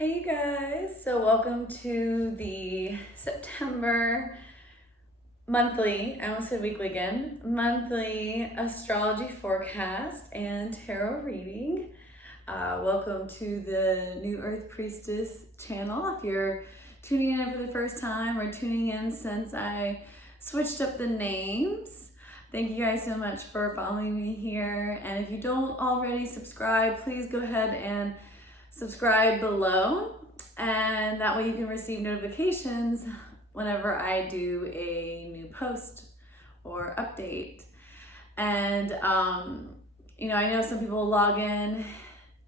Hey you guys, so welcome to the September monthly, I almost said weekly again, monthly astrology forecast and tarot reading. Welcome to the New Earth Priestess channel. If you're tuning in for the first time or tuning in since I switched up the names, thank you guys so much for following me here. And if you don't already subscribe, please go ahead and subscribe below, and that way you can receive notifications whenever I do a new post or update. And I know some people log in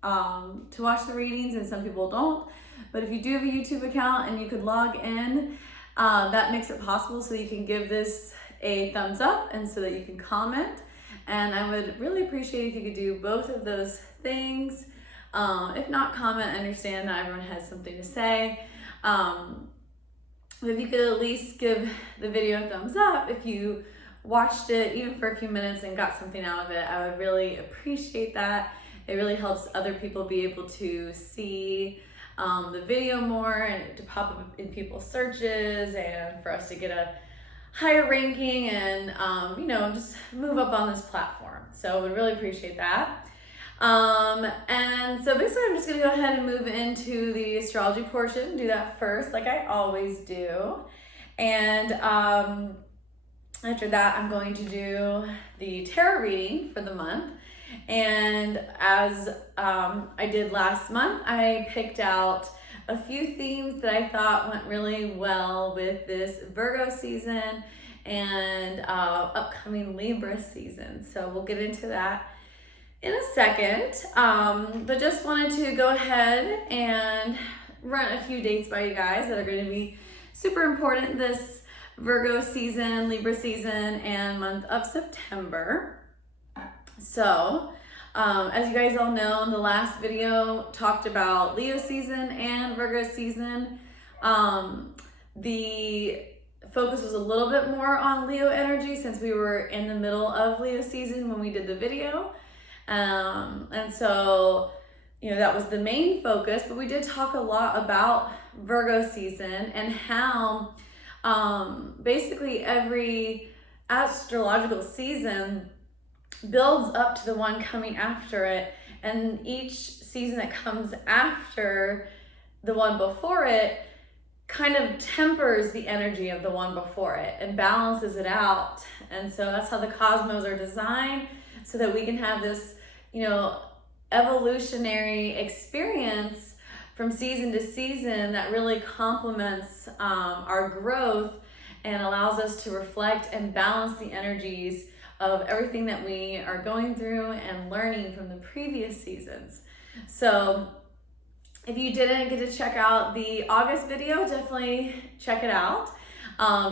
to watch the readings and some people don't, but if you do have a YouTube account and you could log in, that makes it possible so you can give this a thumbs up and so that you can comment. And I would really appreciate if you could do both of those things. If not, comment. I understand not everyone has something to say. But if you could at least give the video a thumbs up if you watched it even for a few minutes and got something out of it, I would really appreciate that. It really helps other people be able to see the video more and to pop up in people's searches and for us to get a higher ranking and just move up on this platform. So I would really appreciate that. And so basically I'm just going to go ahead and move into the astrology portion, do that first like I always do. And after that I'm going to do the tarot reading for the month. And as I did last month, I picked out a few themes that I thought went really well with this Virgo season and upcoming Libra season. So we'll get into that in a second, but just wanted to go ahead and run a few dates by you guys that are going to be super important this Virgo season, Libra season, and month of September. So, as you guys all know, the last video talked about Leo season and Virgo season. The focus was a little bit more on Leo energy since we were in the middle of Leo season when we did the video. And so, that was the main focus, but we did talk a lot about Virgo season and how, basically every astrological season builds up to the one coming after it. And each season that comes after the one before it kind of tempers the energy of the one before it and balances it out. And so that's how the cosmos are designed, so that we can have this, evolutionary experience from season to season that really complements our growth and allows us to reflect and balance the energies of everything that we are going through and learning from the previous seasons. So if you didn't get to check out the August video, definitely check it out.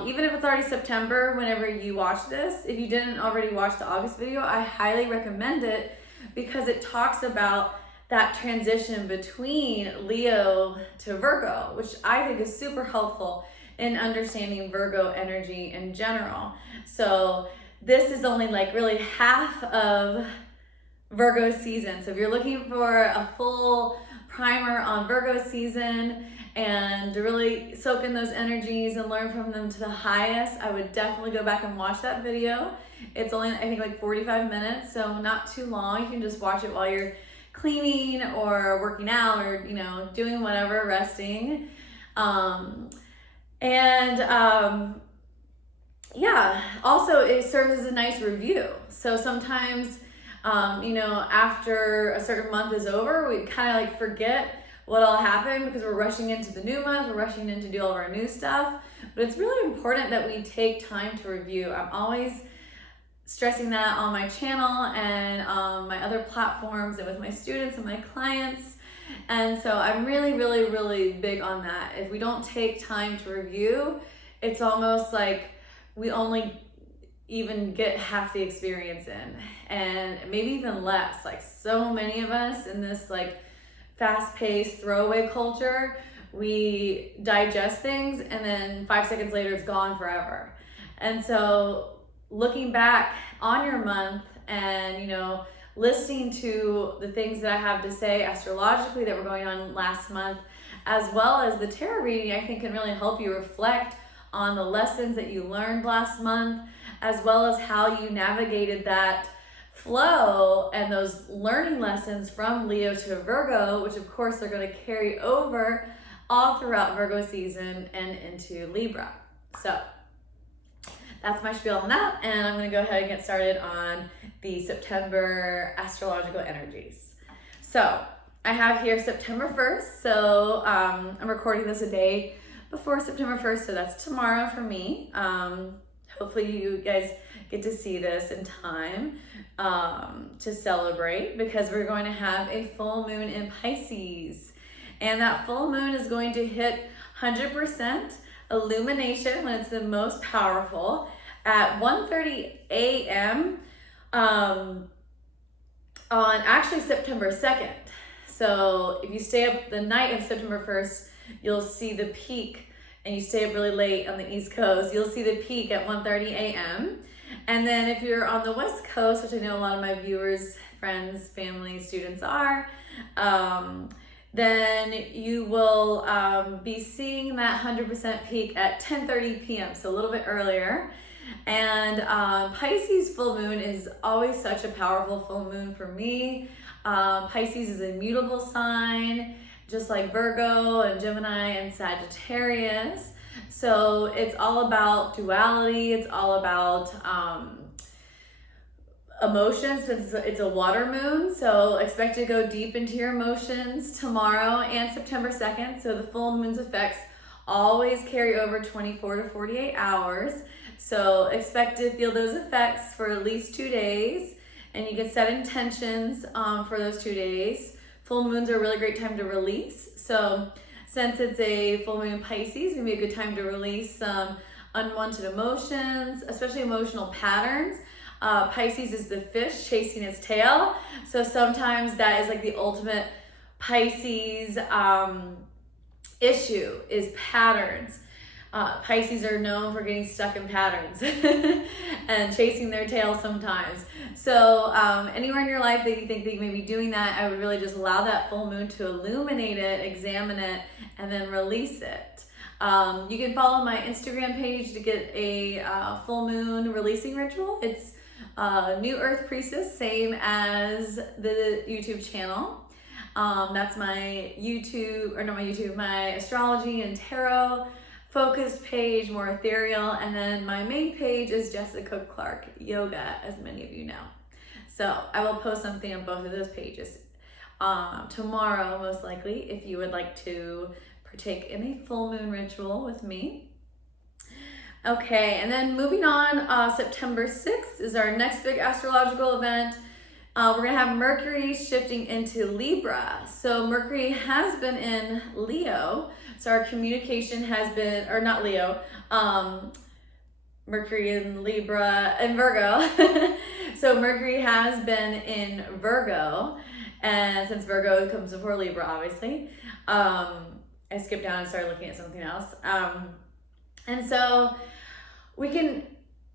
Even if it's already September, whenever you watch this, if you didn't already watch the August video, I highly recommend it because it talks about that transition between Leo to Virgo, which I think is super helpful in understanding Virgo energy in general. So this is only like really half of Virgo season. So if you're looking for a full primer on Virgo season and to really soak in those energies and learn from them to the highest, I would definitely go back and watch that video. It's only, I think, like 45 minutes, so not too long. You can just watch it while you're cleaning or working out or, doing whatever, resting. Also it serves as a nice review. So sometimes, after a certain month is over, we kind of like forget what all happened because we're rushing into the new month, we're rushing in to do all of our new stuff. But it's really important that we take time to review. I'm always stressing that on my channel and on my other platforms and with my students and my clients. And so I'm really, really, really big on that. If we don't take time to review, it's almost like we only even get half the experience in, and maybe even less. Like so many of us in this like fast-paced throwaway culture, we digest things and then 5 seconds later it's gone forever. And so looking back on your month and listening to the things that I have to say astrologically that were going on last month, as well as the tarot reading, I think can really help you reflect on the lessons that you learned last month, as well as how you navigated that flow and those learning lessons from Leo to Virgo, which of course are going to carry over all throughout Virgo season and into Libra. So that's my spiel on that, and I'm going to go ahead and get started on the September astrological energies. So I have here September 1st, so I'm recording this a day before September 1st, so that's tomorrow for me. Hopefully you guys get to see this in time to celebrate, because we're going to have a full moon in Pisces, and that full moon is going to hit 100% illumination when it's the most powerful at 1:30 a.m. On actually September 2nd. So if you stay up the night of September 1st, you'll see the peak, and you stay up really late on the East Coast, you'll see the peak at 1:30 a.m. And then if you're on the West Coast, which I know a lot of my viewers, friends, family, students are, then you will be seeing that 100% peak at 10:30 p.m., so a little bit earlier. And Pisces full moon is always such a powerful full moon for me. Pisces is a mutable sign, just like Virgo and Gemini and Sagittarius. So it's all about duality. It's all about emotions. It's a water moon, so expect to go deep into your emotions tomorrow and September 2nd. So the full moon's effects always carry over 24 to 48 hours. So expect to feel those effects for at least 2 days, and you can set intentions for those 2 days. Full moons are a really great time to release. So since it's a full moon in Pisces, it's gonna be a good time to release some unwanted emotions, especially emotional patterns. Pisces is the fish chasing its tail. So sometimes that is like the ultimate Pisces issue is patterns. Pisces are known for getting stuck in patterns and chasing their tail sometimes. So anywhere in your life that you think that you may be doing that, I would really just allow that full moon to illuminate it, examine it, and then release it. You can follow my Instagram page to get a full moon releasing ritual. It's New Earth Priestess, same as the YouTube channel. That's my my astrology and tarot focused page, more ethereal, and then my main page is Jessica Clark Yoga, as many of you know. So I will post something on both of those pages tomorrow, most likely, if you would like to partake in a full moon ritual with me. Okay, and then moving on, September 6th is our next big astrological event. We're gonna have Mercury shifting into Libra. So Mercury has been in Leo, so our communication has been, or not Leo, Mercury in Libra and Virgo. So Mercury has been in Virgo, and since Virgo comes before Libra, obviously, I skipped down and started looking at something else. And so we can,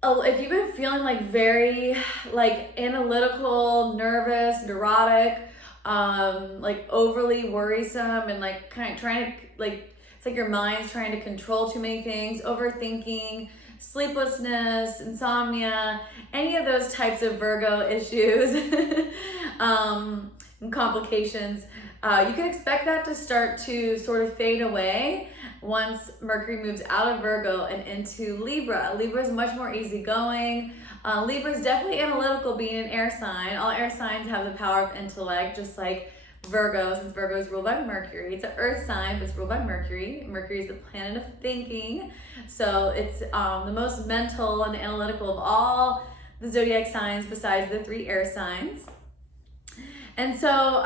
if you've been feeling like very like analytical, nervous, neurotic, like overly worrisome, and like kind of trying to like, it's like your mind's trying to control too many things, overthinking, sleeplessness, insomnia, any of those types of Virgo issues and complications, you can expect that to start to sort of fade away once Mercury moves out of Virgo and into Libra. Libra is much more easygoing. Libra is definitely analytical, being an air sign. All air signs have the power of intellect, just like Virgo, since Virgo is ruled by Mercury. It's an earth sign, but it's ruled by Mercury. Mercury is the planet of thinking. So it's the most mental and analytical of all the zodiac signs besides the 3 air signs. And so,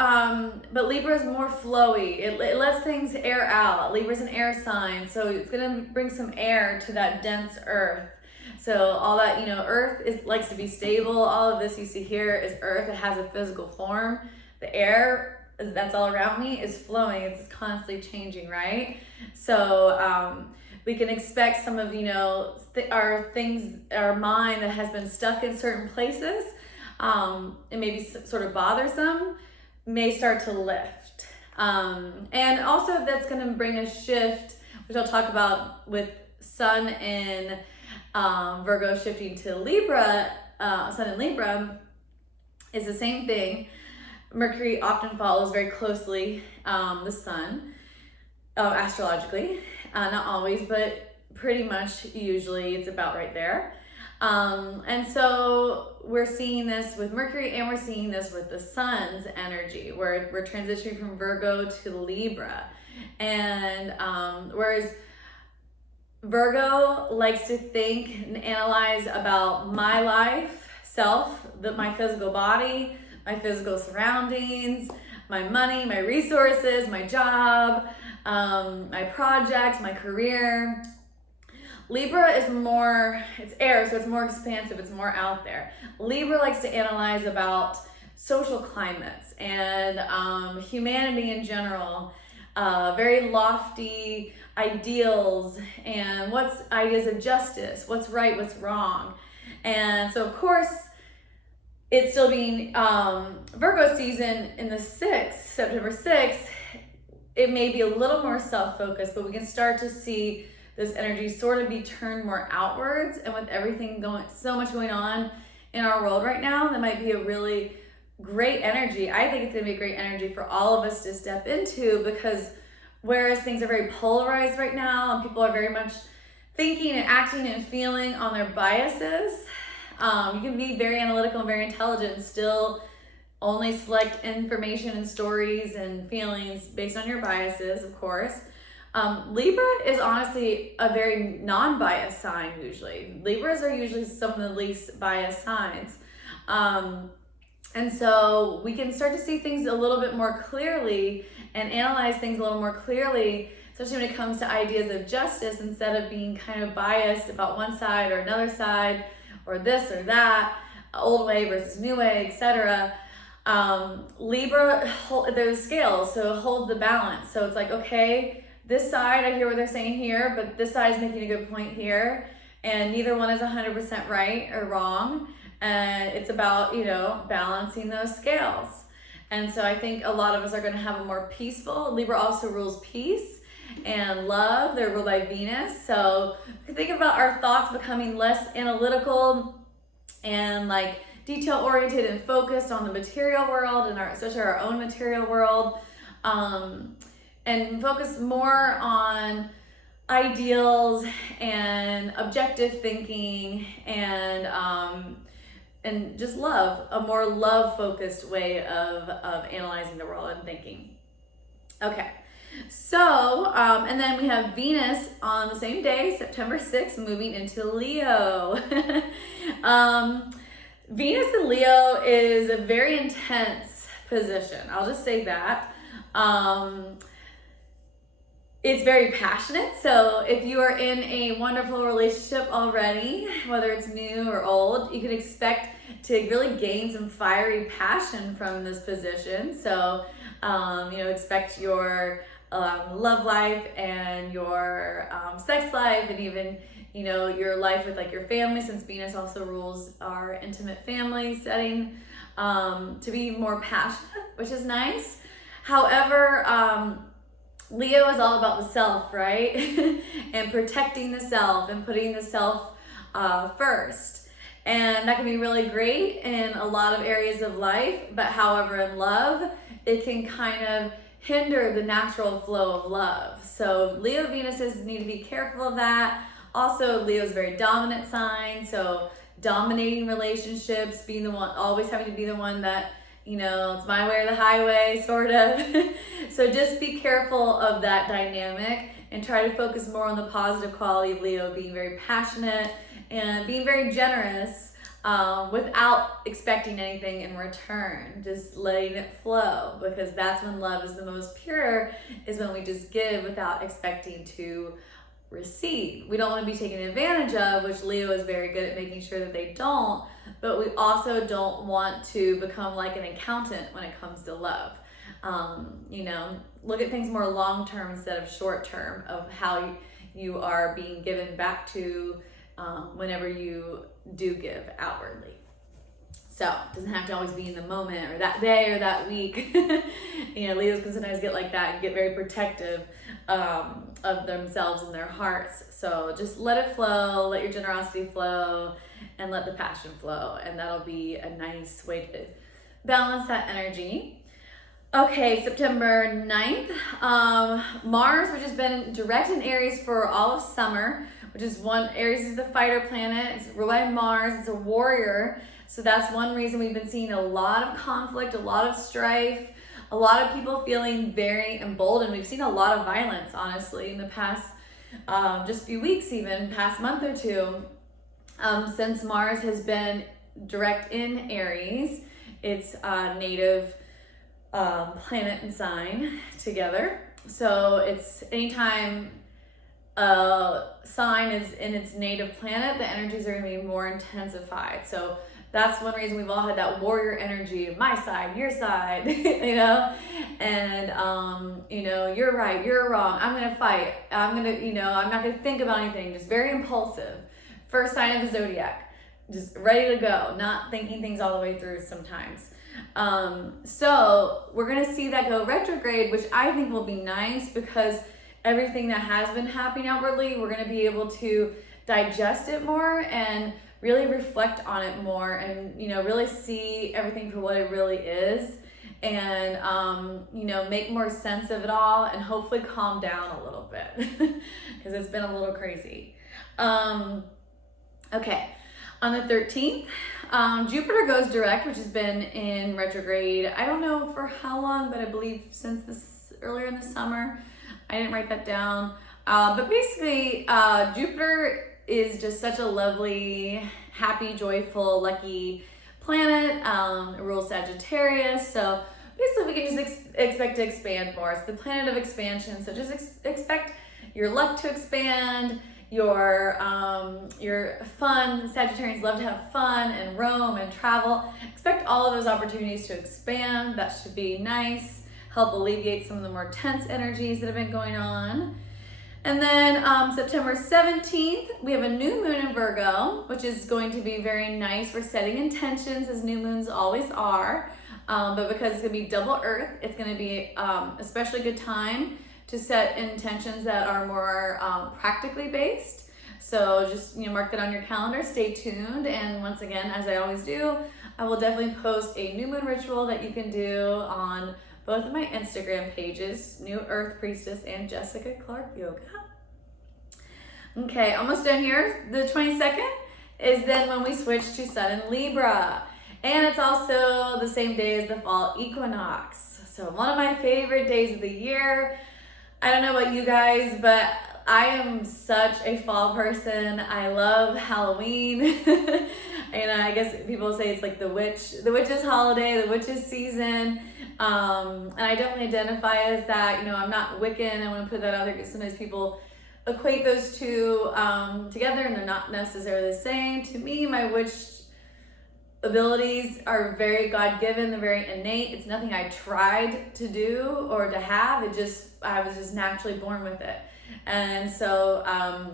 but Libra is more flowy. It lets things air out. Libra's an air sign, so it's gonna bring some air to that dense earth. So all that, earth likes to be stable. All of this you see here is earth. It has a physical form. The air that's all around me is flowing. It's constantly changing, right? So we can expect some of, our mind that has been stuck in certain places, and maybe sort of bothersome, may start to lift. And also that's going to bring a shift, which I'll talk about with Sun in Virgo shifting to Libra. Sun in Libra is the same thing. Mercury often follows very closely the Sun, astrologically. Not always, but pretty much usually it's about right there. And so we're seeing this with Mercury, and we're seeing this with the Sun's energy, where we're transitioning from Virgo to Libra. And whereas Virgo likes to think and analyze about my life, self, my physical body, my physical surroundings, my money, my resources, my job, my projects, my career. Libra is more, it's air, so it's more expansive, it's more out there. Libra likes to analyze about social climates and humanity in general, very lofty ideals, and what's ideas of justice, what's right, what's wrong. And so of course, it's still being Virgo season in the 6th, September 6th, it may be a little more self-focused, but we can start to see those energies sort of be turned more outwards. And with everything so much going on in our world right now, that might be a really great energy. I think it's gonna be a great energy for all of us to step into, because whereas things are very polarized right now and people are very much thinking and acting and feeling on their biases, you can be very analytical and very intelligent and still only select information and stories and feelings based on your biases, of course. Libra is honestly a very non-biased sign usually. Libras are usually some of the least biased signs. And so we can start to see things a little bit more clearly and analyze things a little more clearly, especially when it comes to ideas of justice, instead of being kind of biased about one side or another side, or this or that, old way versus new way, etc. Libra, there's scales, so it holds the balance. So it's like, okay, this side, I hear what they're saying here, but this side is making a good point here, and neither one is 100% right or wrong. And it's about, balancing those scales. And so I think a lot of us are going to have a more peaceful, Libra also rules peace and love. They're ruled by Venus. So think about our thoughts becoming less analytical and like detail oriented and focused on the material world, and especially our own material world, and focus more on ideals and objective thinking and just love, a more love-focused way of analyzing the world and thinking. Okay, so, and then we have Venus on the same day, September 6th, moving into Leo. Venus in Leo is a very intense position. I'll just say that. It's very passionate. So if you are in a wonderful relationship already, whether it's new or old, you can expect to really gain some fiery passion from this position. So, expect your love life and your sex life, and even, your life with like your family, since Venus also rules our intimate family setting, to be more passionate, which is nice. However, Leo is all about the self, right? And protecting the self and putting the self first. And that can be really great in a lot of areas of life, but however, in love, it can kind of hinder the natural flow of love. So Leo Venuses need to be careful of that. Also, Leo is a very dominant sign, so dominating relationships, being the one, always having to be the one that, it's my way or the highway, sort of. So just be careful of that dynamic and try to focus more on the positive quality of Leo, being very passionate and being very generous without expecting anything in return, just letting it flow, because that's when love is the most pure, is when we just give without expecting to receive. We don't want to be taken advantage of, which Leo is very good at making sure that they don't, but we also don't want to become like an accountant when it comes to love. Look at things more long-term instead of short-term, of how you are being given back to whenever you do give outwardly. So it doesn't have to always be in the moment or that day or that week. Leos can sometimes get like that and get very protective of themselves and their hearts. So just let it flow, let your generosity flow, and let the passion flow. And that'll be a nice way to balance that energy. Okay, September 9th, Mars, which has been direct in Aries for all of summer, which is Aries is the fighter planet. It's ruled by Mars. It's a warrior. So that's one reason we've been seeing a lot of conflict, a lot of strife, a lot of people feeling very emboldened. We've seen a lot of violence, honestly, in the past just few weeks, even past month or two, since Mars has been direct in Aries. It's native planet and sign together. So it's anytime a sign is in its native planet, the energies are going to be more intensified. So that's one reason we've all had that warrior energy, my side, your side, and you're right, you're wrong, I'm going to fight, I'm not going to think about anything, just very impulsive. First sign of the zodiac, just ready to go, not thinking things all the way through sometimes. So we're going to see that go retrograde, which I think will be nice because everything that has been happening outwardly, we're going to be able to digest it more and really reflect on it more and, really see everything for what it really is and, make more sense of it all and hopefully calm down a little bit because it's been a little crazy. Okay. On the 13th, Jupiter goes direct, which has been in retrograde. I don't know for how long, but I believe since this earlier in the summer. I didn't write that down. But basically, Jupiter is just such a lovely, happy, joyful, lucky planet. It rules Sagittarius. So basically, we can just expect to expand more. It's the planet of expansion. So just expect your luck to expand. Your fun. Sagittarians love to have fun and roam and travel. Expect all of those opportunities to expand. That should be nice. Help alleviate some of the more tense energies that have been going on. And then September 17th, we have a new moon in Virgo, which is going to be very nice for setting intentions, as new moons always are. But because it's going to be double Earth, it's going to be especially good time to set intentions that are more practically based. So just mark that on your calendar, stay tuned. And once again, as I always do, I will definitely post a new moon ritual that you can do on both of my Instagram pages, New Earth Priestess and Jessica Clark Yoga. Okay, almost done here. The 22nd is then when we switch to Sun in Libra. And it's also the same day as the fall equinox. So one of my favorite days of the year. I don't know about you guys, but I am such a fall person. I love Halloween. And I guess people say it's like the witch's holiday, the witch's season. And I definitely identify as that. I'm not Wiccan. I want to put that out there because sometimes people equate those two together and they're not necessarily the same. To me, my witch abilities are very God-given, they're very innate. It's nothing I tried to do or to have. I was just naturally born with it. And so, as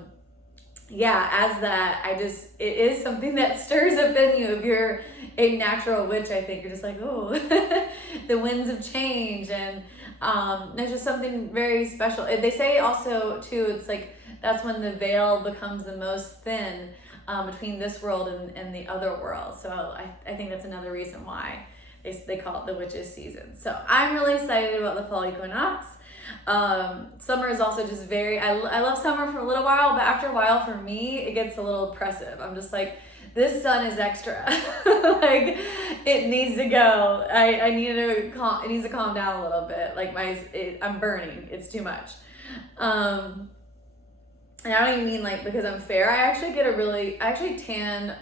that, it is something that stirs up in you. If you're a natural witch, I think you're just like, oh, the winds of change. And there's just something very special. They say also, too, it's like that's when the veil becomes the most thin between this world and the other world. So I think that's another reason why they call it the witch's season. So I'm really excited about the fall equinox. Summer is also just I love summer for a little while, but after a while for me, it gets a little oppressive. I'm just like, this sun is extra. Like, it needs to go. It needs to calm down a little bit. Like I'm burning. It's too much. And I don't even mean like because I'm fair. I actually tan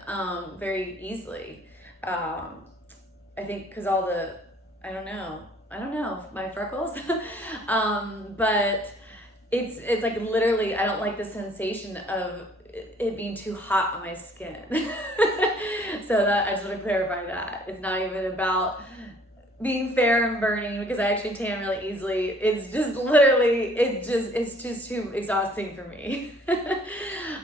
very easily. I think because I don't know, my freckles. But it's like literally, I don't like the sensation of it being too hot on my skin. So that I just want to clarify that. It's not even about being fair and burning because I actually tan really easily. It's just literally, it's just too exhausting for me.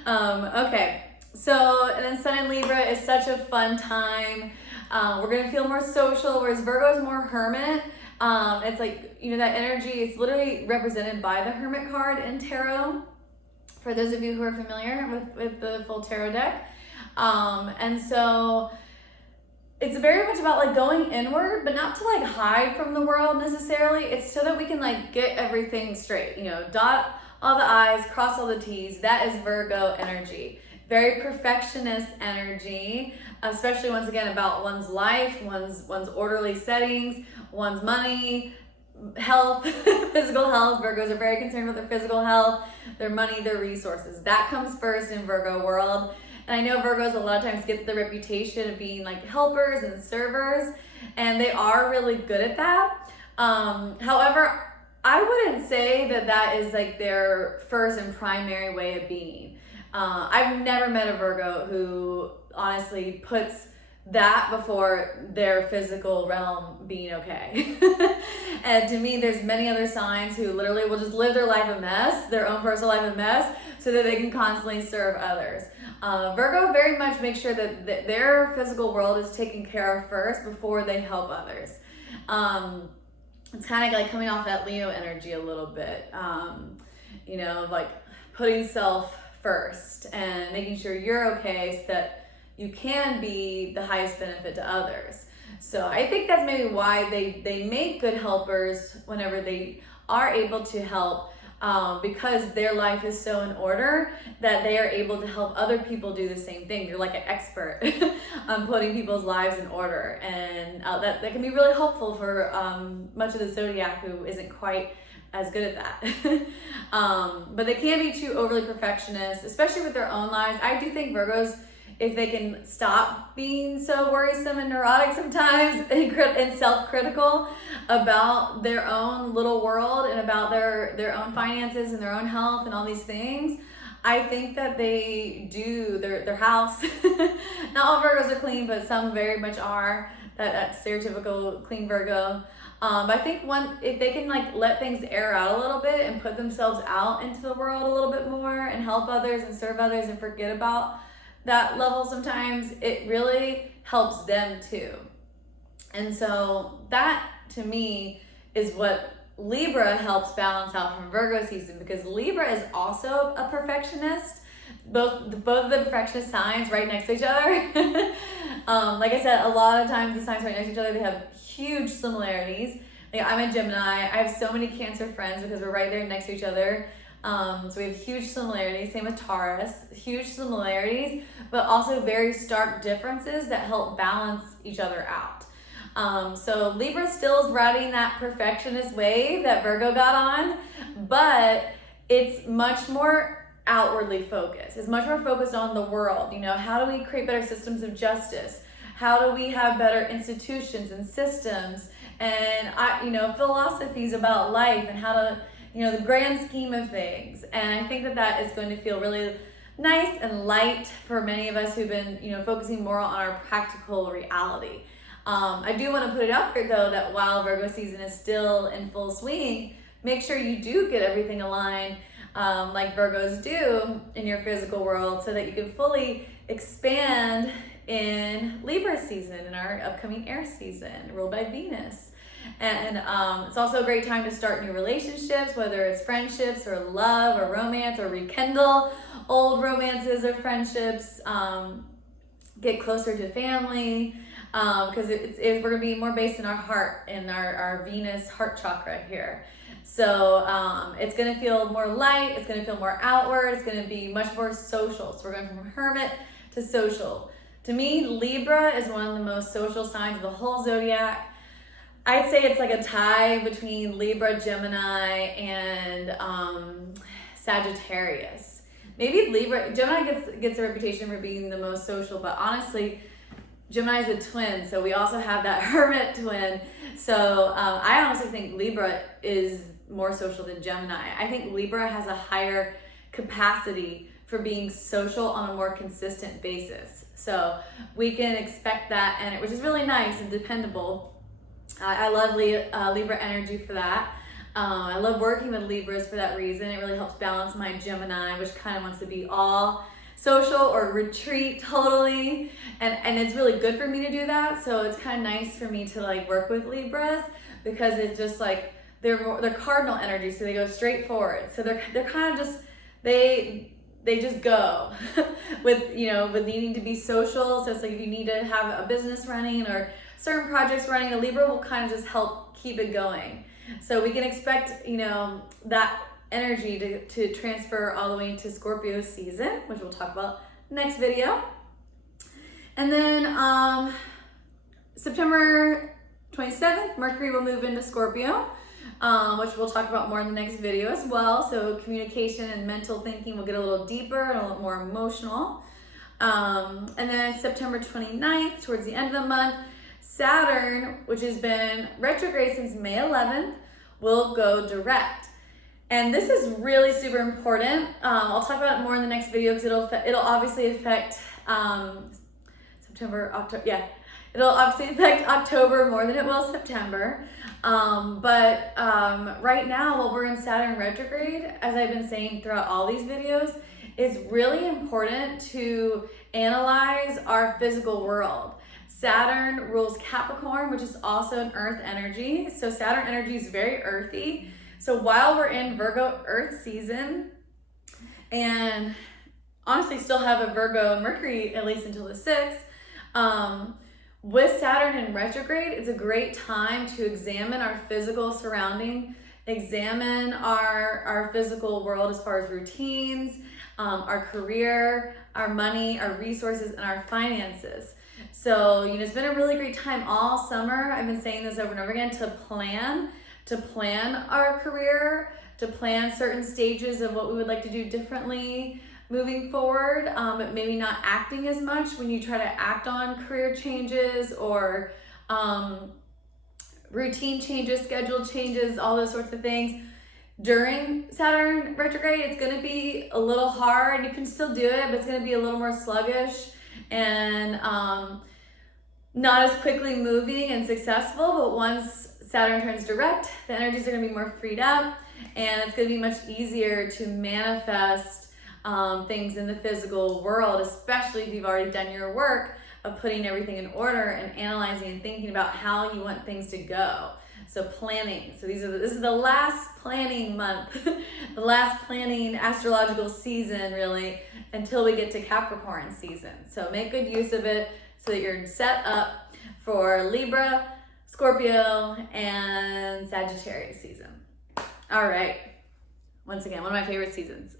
Okay. So, and then Sun in Libra is such a fun time. We're gonna feel more social, whereas Virgo is more hermit. It's like, you know, that energy, it's literally represented by the Hermit card in tarot, for those of you who are familiar with the full tarot deck. And so it's very much about like going inward, but not to like hide from the world necessarily. It's so that we can like get everything straight, you know, dot all the I's, cross all the T's. That is Virgo energy. Very perfectionist energy, especially once again about one's life, one's orderly settings, one's money, health, physical health. Virgos are very concerned with their physical health, their money, their resources. That comes first in Virgo world. And I know Virgos a lot of times get the reputation of being like helpers and servers, and they are really good at that. However, I wouldn't say that is like their first and primary way of being. I've never met a Virgo who honestly puts that before their physical realm being okay. And to me, there's many other signs who literally will just live their life a mess, their own personal life a mess, so that they can constantly serve others. Virgo very much makes sure that their physical world is taken care of first before they help others. It's kind of like coming off that Leo energy a little bit, you know, like putting self first and making sure you're okay so that you can be the highest benefit to others. So I think that's maybe why they make good helpers whenever they are able to help, because their life is so in order that they are able to help other people do the same thing. They're like an expert on putting people's lives in order, and that can be really helpful for much of the zodiac who isn't quite as good at that. But they can be too overly perfectionist, especially with their own lives. I do think Virgos, if they can stop being so worrisome and neurotic sometimes and self-critical about their own little world and about their own finances and their own health and all these things, I think that they do their house. Not all Virgos are clean, but some very much are, that stereotypical clean Virgo. I think if they can like let things air out a little bit and put themselves out into the world a little bit more and help others and serve others and forget about that level sometimes, it really helps them too. And so that to me is what Libra helps balance out from Virgo season, because Libra is also a perfectionist. Both of the perfectionist signs right next to each other. Like I said, a lot of times the signs right next to each other, they have huge similarities. Like I'm a Gemini. I have so many Cancer friends because we're right there next to each other. So we have huge similarities. Same with Taurus, huge similarities, but also very stark differences that help balance each other out. So Libra still is riding that perfectionist wave that Virgo got on, but it's much more outwardly focused. It's much more focused on the world. You know, how do we create better systems of justice? How do we have better institutions and systems and philosophies about life and how to, the grand scheme of things. And I think that is going to feel really nice and light for many of us who've been, focusing more on our practical reality. I do want to put it out there though that while Virgo season is still in full swing, make sure you do get everything aligned like Virgos do in your physical world so that you can fully expand in Libra season, in our upcoming air season, ruled by Venus. And it's also a great time to start new relationships, whether it's friendships or love or romance, or rekindle old romances or friendships, get closer to family, because we're going to be more based in our heart, in our Venus heart chakra here. So it's going to feel more light, it's going to feel more outward, it's going to be much more social. So we're going from hermit to social. To me, Libra is one of the most social signs of the whole zodiac. I'd say it's like a tie between Libra, Gemini, and Sagittarius. Maybe Gemini gets a reputation for being the most social, but honestly, Gemini is a twin, so we also have that hermit twin. So I honestly think Libra is more social than Gemini. I think Libra has a higher capacity for being social on a more consistent basis. So we can expect that, and which is really nice and dependable. I love Libra energy for that. I love working with Libras for that reason. It really helps balance my Gemini, which kind of wants to be all social or retreat totally. And it's really good for me to do that. So it's kind of nice for me to like work with Libras because it's just like, they're cardinal energy. So they go straight forward. So they're kind of just, they just go with, you know, with needing to be social. So it's like if you need to have a business running or certain projects running, a Libra will kind of just help keep it going. So we can expect, you know, that energy to transfer all the way into Scorpio season, which we'll talk about next video. And then September 27th, Mercury will move into Scorpio, which we'll talk about more in the next video as well. So communication and mental thinking will get a little deeper and a little more emotional. And then September 29th, towards the end of the month, Saturn, which has been retrograde since May 11th, will go direct. And this is really super important. I'll talk about it more in the next video because it'll obviously affect September, October. Yeah, it'll obviously affect October more than it will September. But right now, while we're in Saturn retrograde, as I've been saying throughout all these videos, it's really important to analyze our physical world. Saturn rules Capricorn, which is also an earth energy. So Saturn energy is very earthy. So while we're in Virgo earth season, and honestly still have a Virgo Mercury at least until the 6th, with Saturn in retrograde, it's a great time to examine our physical surrounding, examine our physical world as far as routines, our career, our money, our resources, and our finances. So, you know, it's been a really great time all summer. I've been saying this over and over again, to plan our career, to plan certain stages of what we would like to do differently moving forward, but maybe not acting as much when you try to act on career changes or routine changes, schedule changes, all those sorts of things. During Saturn retrograde, it's going to be a little hard. You can still do it, but it's going to be a little more sluggish and not as quickly moving and successful. But once Saturn turns direct, the energies are going to be more freed up, and it's going to be much easier to manifest things in the physical world, especially if you've already done your work of putting everything in order and analyzing and thinking about how you want things to go. So planning. So this is the last planning month, the last planning astrological season really, until we get to Capricorn season. So make good use of it so that you're set up for Libra, Scorpio, and Sagittarius season. All right. Once again, one of my favorite seasons.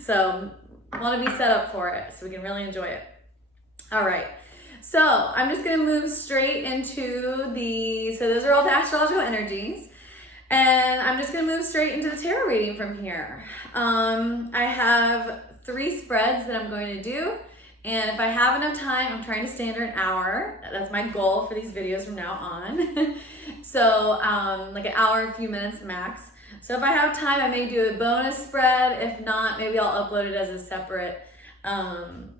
So want to be set up for it so we can really enjoy it. All right. So I'm just going to move straight into so those are all the astrological energies. And I'm just going to move straight into the tarot reading from here. I have 3 spreads that I'm going to do. And if I have enough time, I'm trying to stay under an hour. That's my goal for these videos from now on. So like an hour, a few minutes max. So if I have time, I may do a bonus spread. If not, maybe I'll upload it as a separate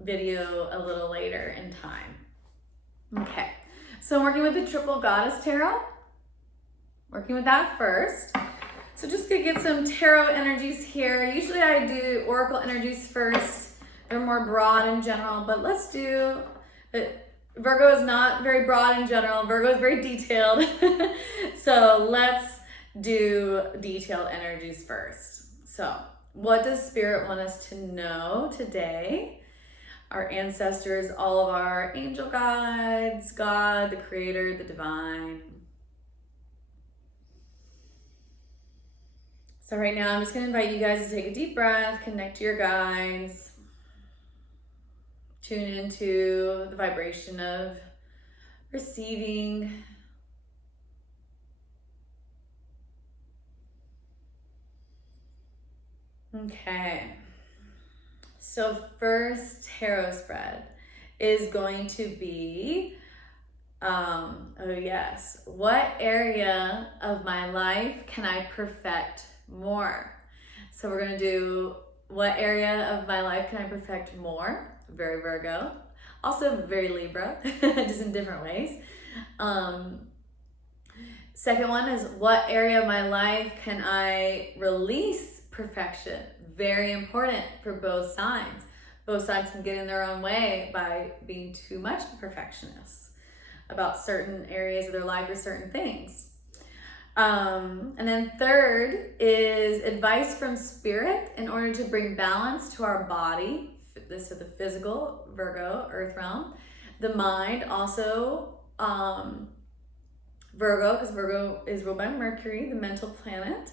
video a little later in time. Okay, so I'm working with the Triple Goddess Tarot. Working with that first. So just gonna get some tarot energies here. Usually I do oracle energies first. They're more broad in general, but let's do it. Virgo is not very broad in general. Virgo is very detailed. So let's do detailed energies first. So what does Spirit want us to know today? Our ancestors, all of our angel guides, God, the Creator, the Divine. So right now, I'm just going to invite you guys to take a deep breath, connect to your guides, tune into the vibration of receiving. Okay. So first tarot spread is going to be, what area of my life can I perfect more? So we're going to do what area of my life can I perfect more? Very Virgo. Also very Libra, just in different ways. Second one is what area of my life can I release perfection? Very important for both signs. both sides can get in their own way by being too much perfectionists about certain areas of their life or certain things. And then third is advice from spirit in order to bring balance to our body. This is the physical, Virgo, earth realm. The mind, also Virgo, because Virgo is ruled by Mercury, the mental planet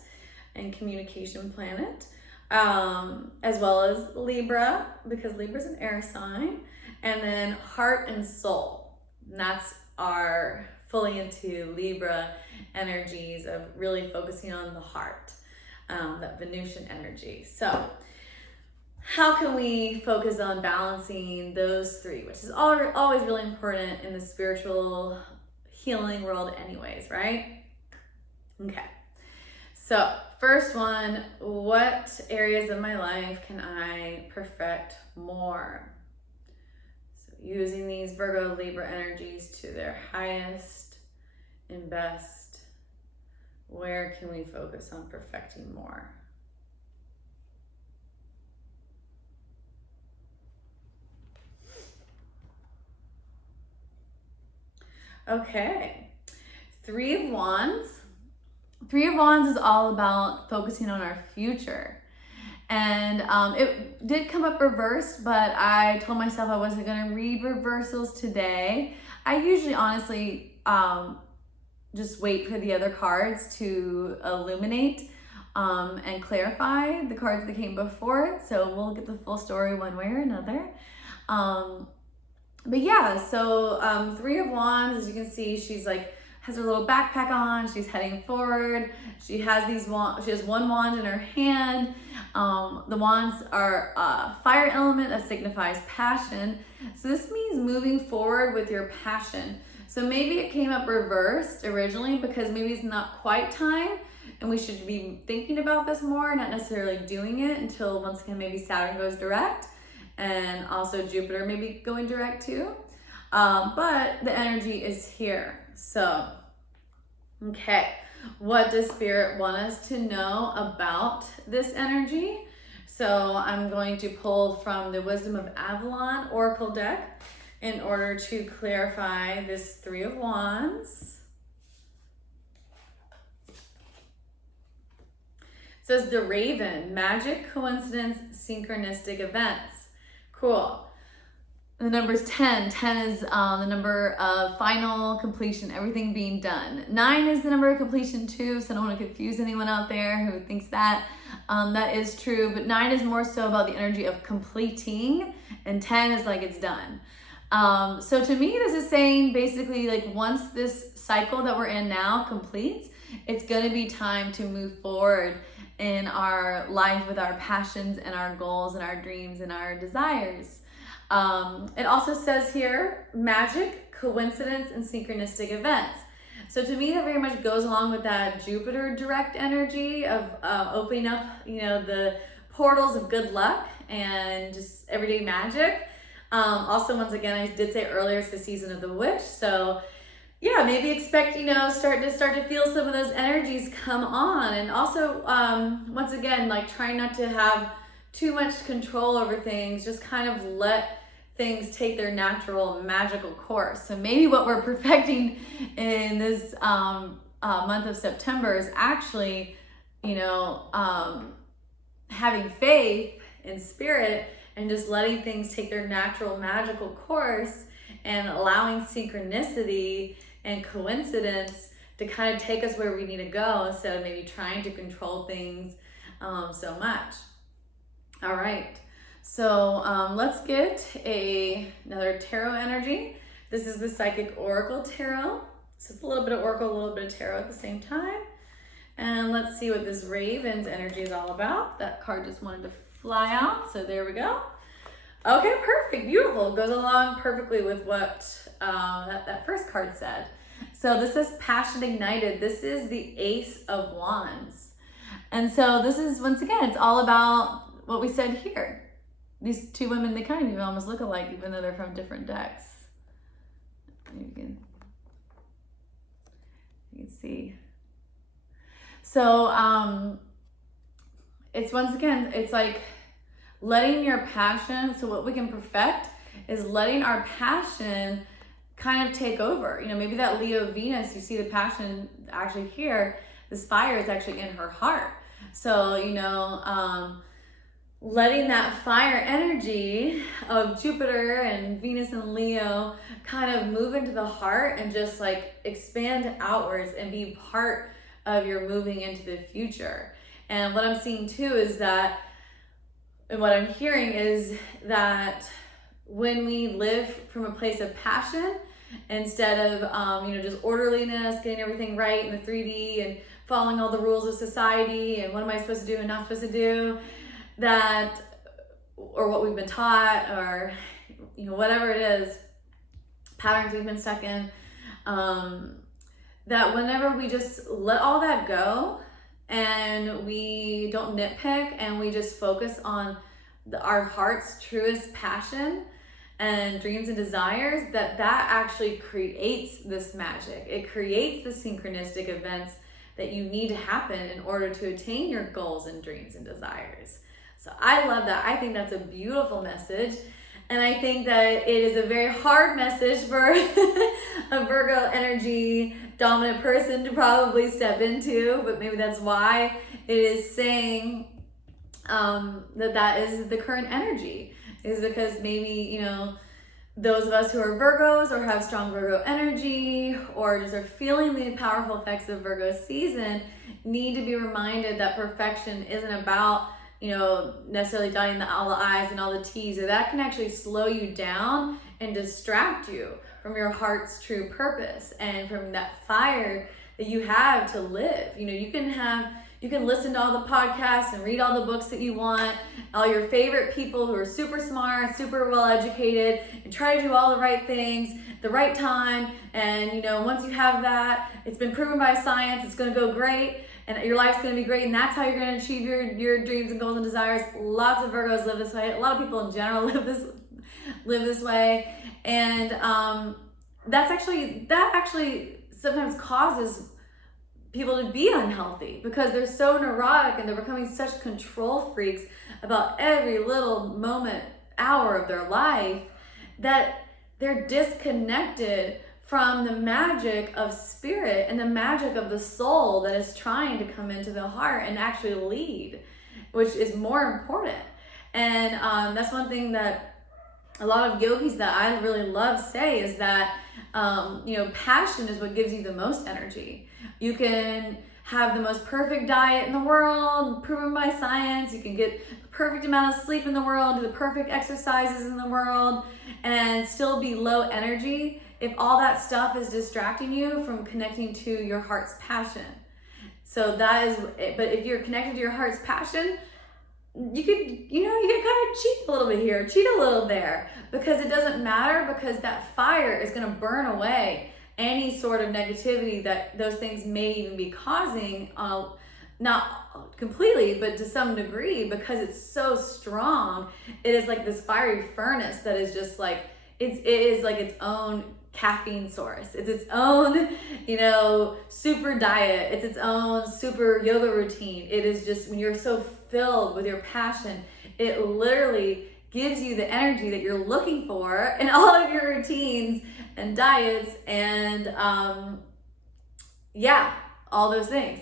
and communication planet, as well as Libra, because Libra's an air sign, and then heart and soul. And that's our fully into Libra energies of really focusing on the heart, that Venusian energy. So how can we focus on balancing those three, which is always really important in the spiritual healing world anyways, right? Okay. So first one, what areas of my life can I perfect more? So using these Virgo Libra energies to their highest and best, where can we focus on perfecting more? Okay, Three of Wands. Three of Wands is all about focusing on our future. And it did come up reversed, but I told myself I wasn't going to read reversals today. I usually honestly just wait for the other cards to illuminate and clarify the cards that came before it. So we'll get the full story one way or another. But yeah, so Three of Wands, as you can see, she's like, has her little backpack on, she's heading forward. She has she has one wand in her hand. The wands are fire element that signifies passion. So this means moving forward with your passion. So maybe it came up reversed originally because maybe it's not quite time and we should be thinking about this more, not necessarily doing it until once again, maybe Saturn goes direct and also Jupiter maybe going direct too. But the energy is here. So, okay, what does Spirit want us to know about this energy? So I'm going to pull from the Wisdom of Avalon Oracle deck in order to clarify this Three of Wands. It says the Raven, magic, coincidence, synchronistic events. Cool. The number is 10. 10 is the number of final completion, everything being done. 9 is the number of completion too, so I don't want to confuse anyone out there who thinks that. That is true, but 9 is more so about the energy of completing, and 10 is like it's done. So to me, this is saying basically like once this cycle that we're in now completes, it's going to be time to move forward in our life with our passions and our goals and our dreams and our desires. It also says here, magic, coincidence, and synchronistic events. So to me, that very much goes along with that Jupiter direct energy of opening up, the portals of good luck and just everyday magic. Also, once again, I did say earlier, it's the season of the witch. So yeah, maybe expect, start to feel some of those energies come on. And also, once again, like trying not to have too much control over things, just kind of let things take their natural magical course. So maybe what we're perfecting in this month of September is actually, having faith in spirit and just letting things take their natural magical course and allowing synchronicity and coincidence to kind of take us where we need to go instead of maybe trying to control things so much. All right, so let's get another tarot energy. This is the Psychic Oracle Tarot. So it's a little bit of Oracle, a little bit of Tarot at the same time. And let's see what this Raven's energy is all about. That card just wanted to fly out, so there we go. Okay, perfect, beautiful. Goes along perfectly with what that first card said. So this is Passion Ignited. This is the Ace of Wands. And so this is, once again, it's all about what we said here. These two women, they kind of even almost look alike, even though they're from different decks. You can see. So it's once again, it's like letting your passion, so what we can perfect is letting our passion kind of take over. You know, maybe that Leo Venus, you see the passion actually here, this fire is actually in her heart. So, you know, letting that fire energy of Jupiter and Venus and Leo kind of move into the heart and just like expand outwards and be part of your moving into the future. And what I'm seeing too is that, and what I'm hearing is that when we live from a place of passion, instead of, you know, just orderliness, getting everything right in the 3D and following all the rules of society and what am I supposed to do and not supposed to do, that, or what we've been taught, or, you know, whatever it is, patterns we've been stuck in, that whenever we just let all that go and we don't nitpick and we just focus on our heart's truest passion and dreams and desires, that actually creates this magic. It creates the synchronistic events that you need to happen in order to attain your goals and dreams and desires. So I love that. I think that's a beautiful message. And I think that it is a very hard message for a Virgo energy dominant person to probably step into, but maybe that's why it is saying that is the current energy, is because maybe, you know, those of us who are Virgos or have strong Virgo energy or just are feeling the powerful effects of Virgo season need to be reminded that perfection isn't about, you know, necessarily dotting all the I's and all the T's, or that can actually slow you down and distract you from your heart's true purpose and from that fire that you have to live. You know, you can listen to all the podcasts and read all the books that you want, all your favorite people who are super smart, super well educated, and try to do all the right things at the right time. And, you know, once you have that, it's been proven by science, it's going to go great and your life's going to be great. And that's how you're going to achieve your dreams and goals and desires. Lots of Virgos live this way. A lot of people in general live this way. And that actually sometimes causes people to be unhealthy because they're so neurotic and they're becoming such control freaks about every little moment, hour of their life, that they're disconnected from the magic of spirit and the magic of the soul that is trying to come into the heart and actually lead, which is more important. And that's one thing that a lot of yogis that I really love say is that, you know, passion is what gives you the most energy. You can have the most perfect diet in the world, proven by science. You can get the perfect amount of sleep in the world, do the perfect exercises in the world, and still be low energy if all that stuff is distracting you from connecting to your heart's passion. So that is, but if you're connected to your heart's passion, you can kind of cheat a little bit here, cheat a little there, because it doesn't matter, because that fire is going to burn away any sort of negativity that those things may even be causing, not completely, but to some degree, because it's so strong. It is like this fiery furnace that is just like, it is like its own caffeine source. It's its own, you know, super diet. It's its own super yoga routine. It is just, when you're so filled with your passion, it literally gives you the energy that you're looking for in all of your routines and diets and all those things.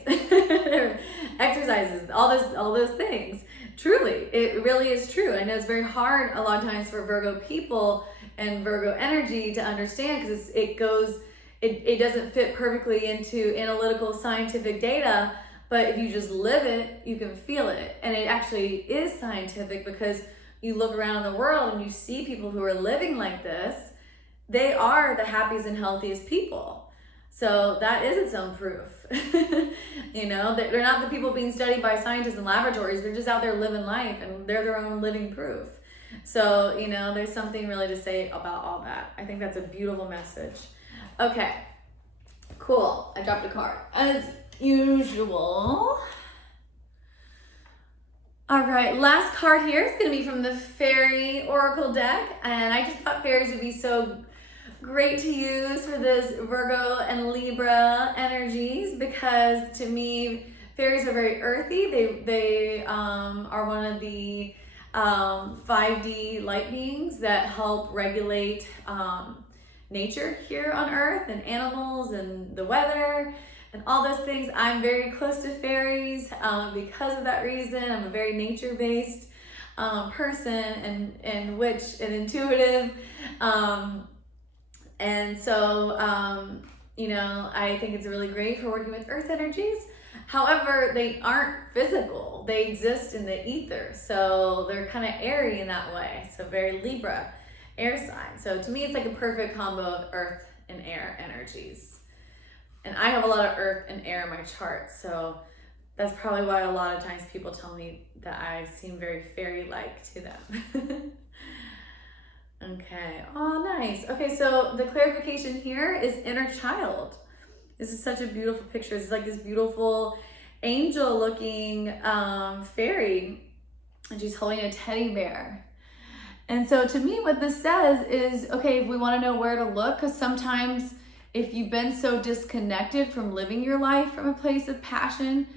Exercises, all those things. Truly, it really is true. I know it's very hard a lot of times for Virgo people and Virgo energy to understand, because it doesn't fit perfectly into analytical scientific data, but if you just live it, you can feel it. And it actually is scientific, because you look around in the world and you see people who are living like this, they are the happiest and healthiest people. So that is its own proof. You know, they're not the people being studied by scientists in laboratories. They're just out there living life, and they're their own living proof. So, you know, there's something really to say about all that. I think that's a beautiful message. Okay, cool. I dropped a card as usual. All right, last card here is going to be from the Fairy Oracle deck. And I just thought fairies would be so great to use for this Virgo and Libra energies, because to me, fairies are very earthy. They are one of the 5D light beings that help regulate nature here on Earth and animals and the weather and all those things. I'm very close to fairies because of that reason. I'm a very nature-based person and witch and intuitive. And so, you know, I think it's really great for working with earth energies. However, they aren't physical. They exist in the ether. So they're kind of airy in that way. So very Libra, air sign. So to me, it's like a perfect combo of earth and air energies. And I have a lot of earth and air in my chart. So that's probably why a lot of times people tell me that I seem very fairy-like to them. Okay, oh nice. Okay, so the clarification here is inner child. This is such a beautiful picture. It's like this beautiful angel looking fairy, and she's holding a teddy bear. And so to me, what this says is, okay, we want to know where to look, because sometimes if you've been so disconnected from living your life from a place of passion,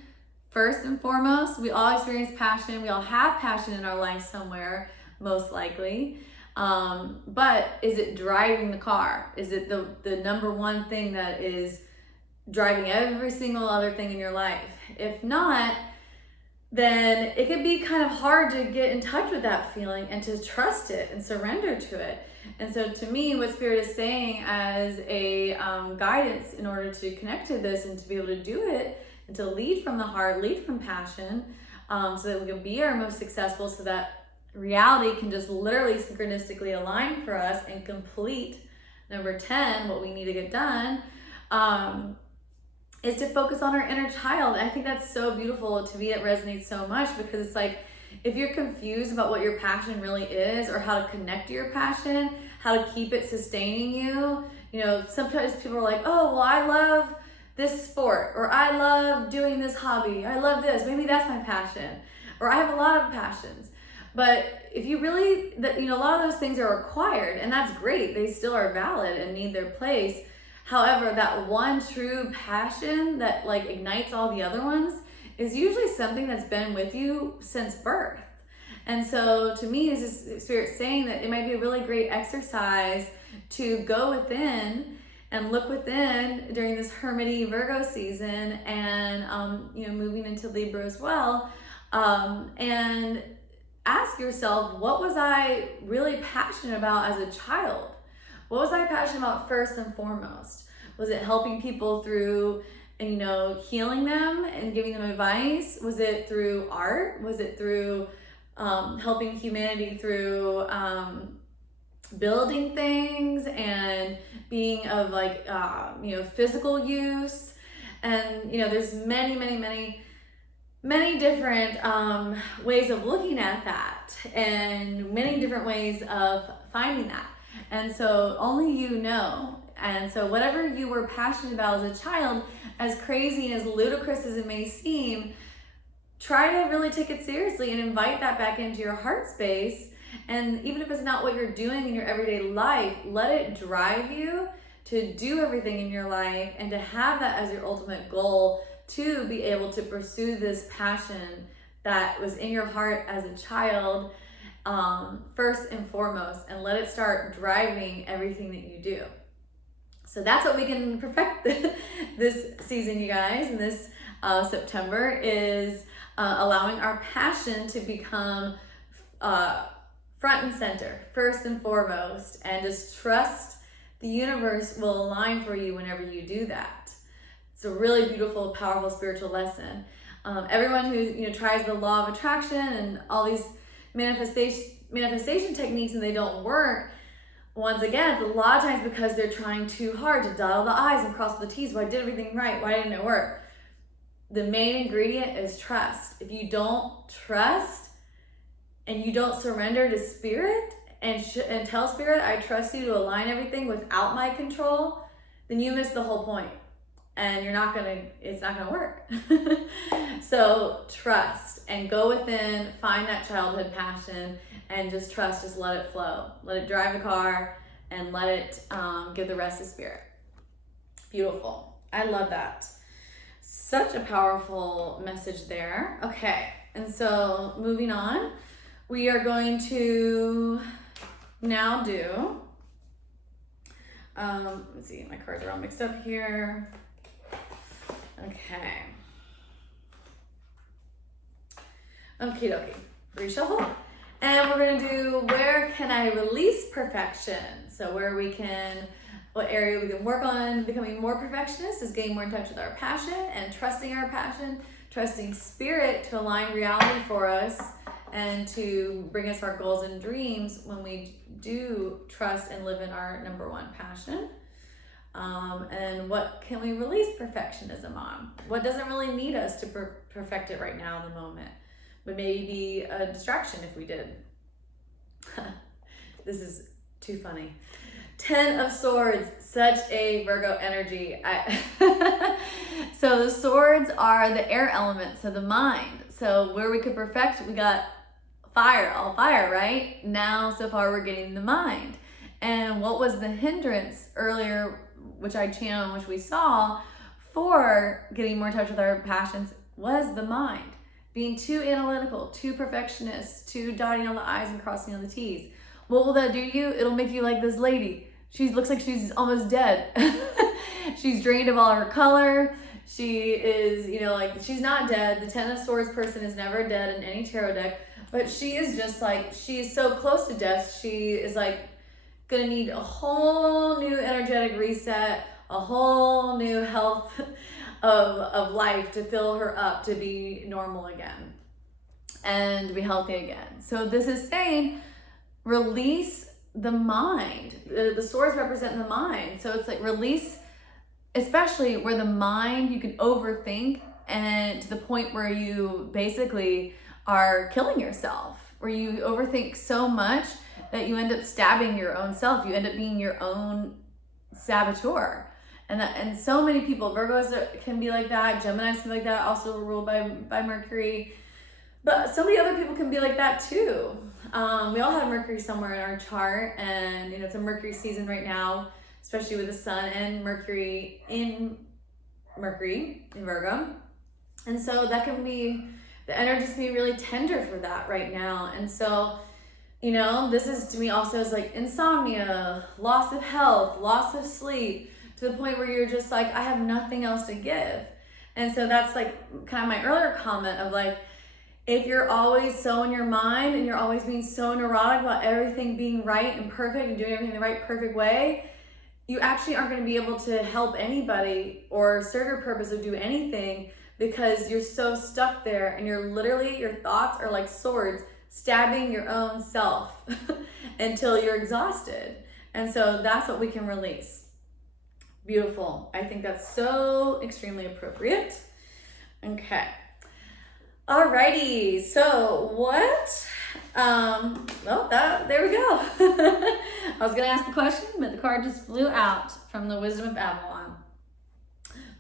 first and foremost, we all experience passion. We all have passion in our life somewhere, most likely. But is it driving the car? Is it the number one thing that is driving every single other thing in your life? If not, then it can be kind of hard to get in touch with that feeling and to trust it and surrender to it. And so to me, what Spirit is saying as a guidance in order to connect to this and to be able to do it and to lead from the heart, lead from passion, so that we can be our most successful, so that reality can just literally synchronistically align for us and complete number 10, what we need to get done, is to focus on our inner child. I think that's so beautiful. To me, it resonates so much, because it's like, if you're confused about what your passion really is, or how to connect to your passion, how to keep it sustaining you, you know, sometimes people are like, oh, well, I love this sport, or I love doing this hobby, I love this, maybe that's my passion, or I have a lot of passions. But if you really, you know, a lot of those things are required, and that's great. They still are valid and need their place. However, that one true passion that like ignites all the other ones is usually something that's been with you since birth. And so to me, is this Spirit saying that it might be a really great exercise to go within and look within during this Hermity Virgo season, and you know, moving into Libra as well, and ask yourself, what was I really passionate about as a child? What was I passionate about first and foremost? Was it helping people through, you know, healing them and giving them advice? Was it through art? Was it through helping humanity through building things and being of like, you know, physical use? And, you know, there's many different ways of looking at that, and many different ways of finding that. And so only you know. And so whatever you were passionate about as a child, as crazy and as ludicrous as it may seem, try to really take it seriously and invite that back into your heart space. And even if it's not what you're doing in your everyday life, let it drive you to do everything in your life and to have that as your ultimate goal, to be able to pursue this passion that was in your heart as a child, first and foremost, and let it start driving everything that you do. So that's what we can perfect this season, you guys, and this September, is allowing our passion to become front and center, first and foremost, and just trust the universe will align for you whenever you do that. It's a really beautiful, powerful spiritual lesson. Everyone who, you know, tries the law of attraction and all these manifestation techniques and they don't work, once again, it's a lot of times because they're trying too hard to dot all the I's and cross the T's. Well, I did everything right. Why didn't it work? The main ingredient is trust. If you don't trust and you don't surrender to Spirit and tell Spirit, I trust you to align everything without my control, then you miss the whole point. And it's not gonna work. So trust and go within, find that childhood passion, and just trust, just let it flow. Let it drive the car, and let it give the rest to Spirit. Beautiful. I love that. Such a powerful message there. Okay, and so moving on, we are going to now do, let's see, my cards are all mixed up here. Okay. Okie dokie. Reshuffle. And we're going to do where can I release perfection? So what area we can work on becoming more perfectionist is getting more in touch with our passion and trusting our passion, trusting spirit to align reality for us and to bring us our goals and dreams when we do trust and live in our number one passion. And what can we release perfectionism on? What doesn't really need us to perfect it right now in the moment? Would maybe be a distraction if we did. This is too funny. 10 of Swords, such a Virgo energy. So the swords are the air element, so the mind. So where we could perfect, we got fire, all fire, right? Now, so far, we're getting the mind. And what was the hindrance earlier, which I channeled, which we saw, for getting more in touch with our passions was the mind. Being too analytical, too perfectionist, too dotting on the I's and crossing on the T's. What will that do to you? It'll make you like this lady. She looks like she's almost dead. She's drained of all her color. She is, like, she's not dead. The 10 of Swords person is never dead in any tarot deck, but she is just like, she is so close to death. She is like gonna need a whole new energetic reset, a whole new health of life to fill her up to be normal again and be healthy again. So this is saying release the mind. The swords represent the mind. So it's like release, especially where the mind, you can overthink and to the point where you basically are killing yourself, where you overthink so much that you end up stabbing your own self. You end up being your own saboteur. And so many people, Virgos can be like that, Geminis can be like that, also ruled by Mercury. But so many other people can be like that too. We all have Mercury somewhere in our chart, and it's a Mercury season right now, especially with the Sun and Mercury in Virgo. And so that can be, the energies can be really tender for that right now. And so, this is to me also is like insomnia, loss of health, loss of sleep, to the point where you're just like, I have nothing else to give. And so that's like kind of my earlier comment of like, if you're always so in your mind and you're always being so neurotic about everything being right and perfect and doing everything the right, perfect way, you actually aren't going to be able to help anybody or serve your purpose or do anything because you're so stuck there and you're literally, your thoughts are like swords stabbing your own self until you're exhausted. And so that's what we can release. Beautiful. I think that's so extremely appropriate. Okay. Alrighty. So what? There we go. I was gonna ask the question, but the card just flew out from the Wisdom of Babylon.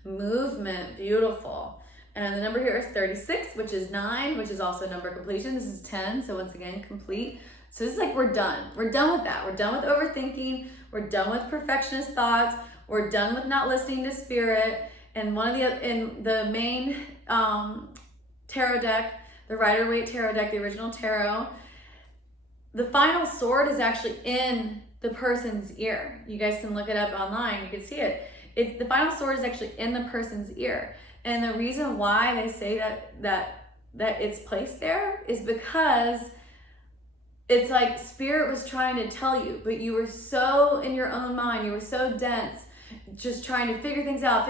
Movement. Beautiful. And the number here is 36, which is 9, which is also number completion. This is 10. So once again, complete. So this is like, we're done. We're done with that. We're done with overthinking. We're done with perfectionist thoughts. We're done with not listening to spirit. And in the main tarot deck, the Rider-Waite tarot deck, the original tarot, the final sword is actually in the person's ear. You guys can look it up online. You can see it. The final sword is actually in the person's ear. And the reason why they say that it's placed there is because it's like spirit was trying to tell you, but you were so in your own mind. You were so dense, just trying to figure things out.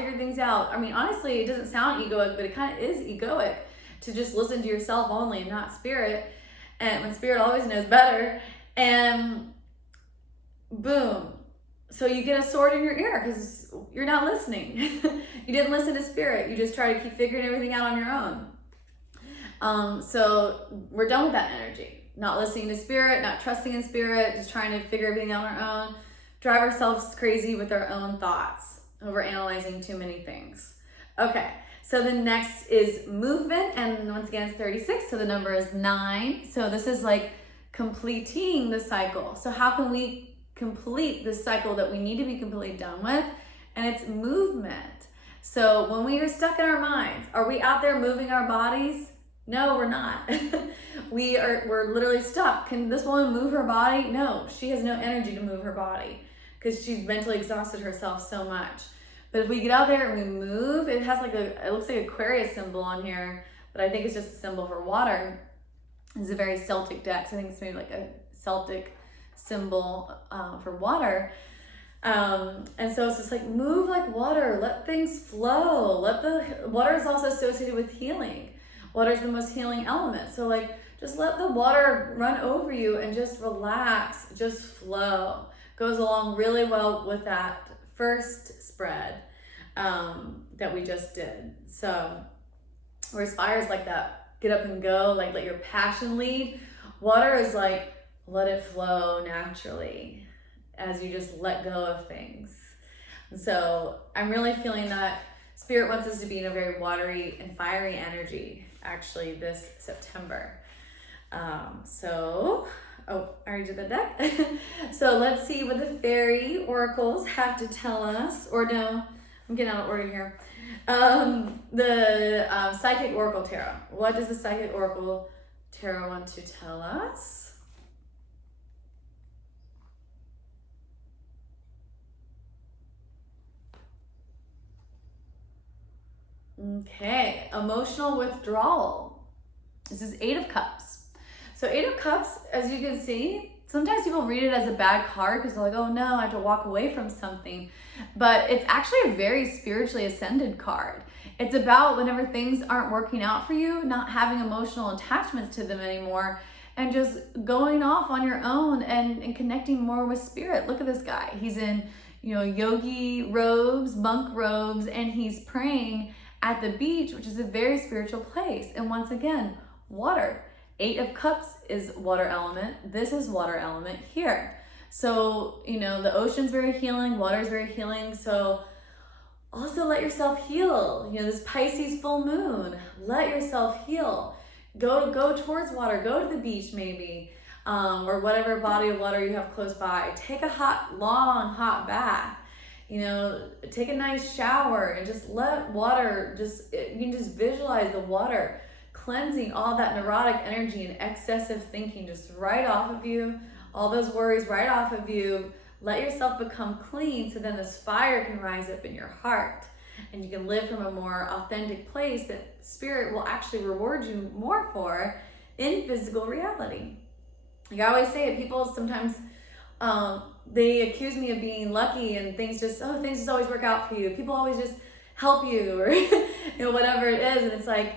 I mean, honestly, it doesn't sound egoic, but it kind of is egoic to just listen to yourself only and not spirit. And when spirit always knows better. And boom. So you get a sword in your ear because you're not listening. You didn't listen to spirit. You just try to keep figuring everything out on your own. So we're done with that energy. Not listening to spirit, not trusting in spirit, just trying to figure everything out on our own. Drive ourselves crazy with our own thoughts, over analyzing too many things. Okay, so the next is movement, and once again it's 36, so the number is 9. So this is like completing the cycle. So how can we complete this cycle that we need to be completely done with? And it's movement. So when we are stuck in our minds, are we out there moving our bodies? No, we're not. We're literally stuck. Can this woman move her body? No, she has no energy to move her body because she's mentally exhausted herself so much. But if we get out there and we move, it has it looks like Aquarius symbol on here, but I think it's just a symbol for water. It's a very Celtic deck, so I think it's maybe like a Celtic symbol for water. And so it's just like move like water, let things flow. Water is also associated with healing. Water is the most healing element. So like just let the water run over you and just relax, just flow. Goes along really well with that first spread that we just did. So whereas fire is like that, get up and go, like let your passion lead. Water is like, let it flow naturally as you just let go of things. And so I'm really feeling that Spirit wants us to be in a very watery and fiery energy actually this September. Oh, I already did the deck. So let's see what the fairy oracles have to tell us. Or no, I'm getting out of order here. The Psychic Oracle Tarot. What does the Psychic Oracle Tarot want to tell us? Okay, emotional withdrawal. This is 8 of Cups. So 8 of Cups, as you can see, sometimes people read it as a bad card because they're like, oh no, I have to walk away from something. But it's actually a very spiritually ascended card. It's about whenever things aren't working out for you, not having emotional attachments to them anymore, and just going off on your own and connecting more with spirit. Look at this guy. He's in, yogi robes, monk robes, and he's praying at the beach, which is a very spiritual place. And once again, water. 8 of Cups is water element. This is water element here. So, the ocean's very healing, water's very healing. So also let yourself heal. This Pisces full moon, let yourself heal. Go towards water, go to the beach maybe, or whatever body of water you have close by. Take a long hot bath. Take a nice shower and just let water, you can just visualize the water cleansing all that neurotic energy and excessive thinking just right off of you, all those worries right off of you. Let yourself become clean so then this fire can rise up in your heart and you can live from a more authentic place that spirit will actually reward you more for in physical reality. Like I always say, people sometimes they accuse me of being lucky and things just always work out for you. People always just help you or whatever it is. And it's like,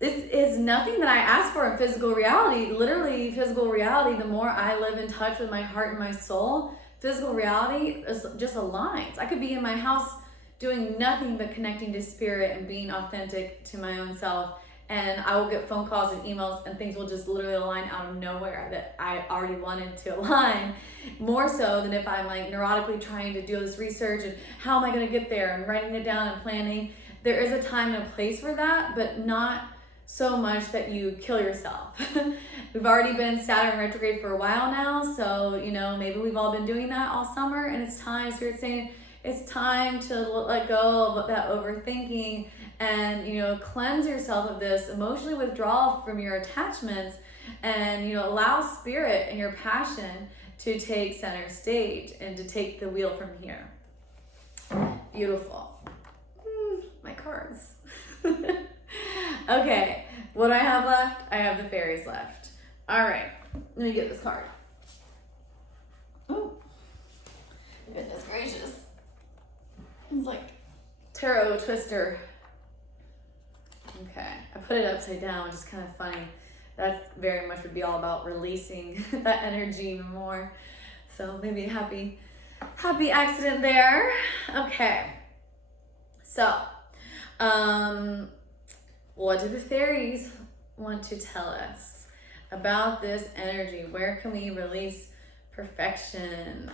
this is nothing that I ask for in physical reality. Literally, physical reality, the more I live in touch with my heart and my soul, physical reality just aligns. I could be in my house doing nothing but connecting to spirit and being authentic to my own self. And I will get phone calls and emails and things will just literally align out of nowhere that I already wanted to align, more so than if I'm like neurotically trying to do this research and how am I going to get there and writing it down and planning. There is a time and a place for that, but not so much that you kill yourself. We've already been Saturn retrograde for a while now, so maybe we've all been doing that all summer, and it's time, Spirit's saying, it's time to let go of that overthinking and cleanse yourself of this emotionally withdrawal from your attachments and allow spirit and your passion to take center stage and to take the wheel from here. Beautiful. My cards. Okay, what do I have left? I have the fairies left. All right, let me get this card. Oh, goodness gracious. It's like tarot twister. Okay, I put it upside down, which is kind of funny. That very much would be all about releasing that energy even more. So maybe a happy accident there. Okay, so what do the fairies want to tell us about this energy? Where can we release perfection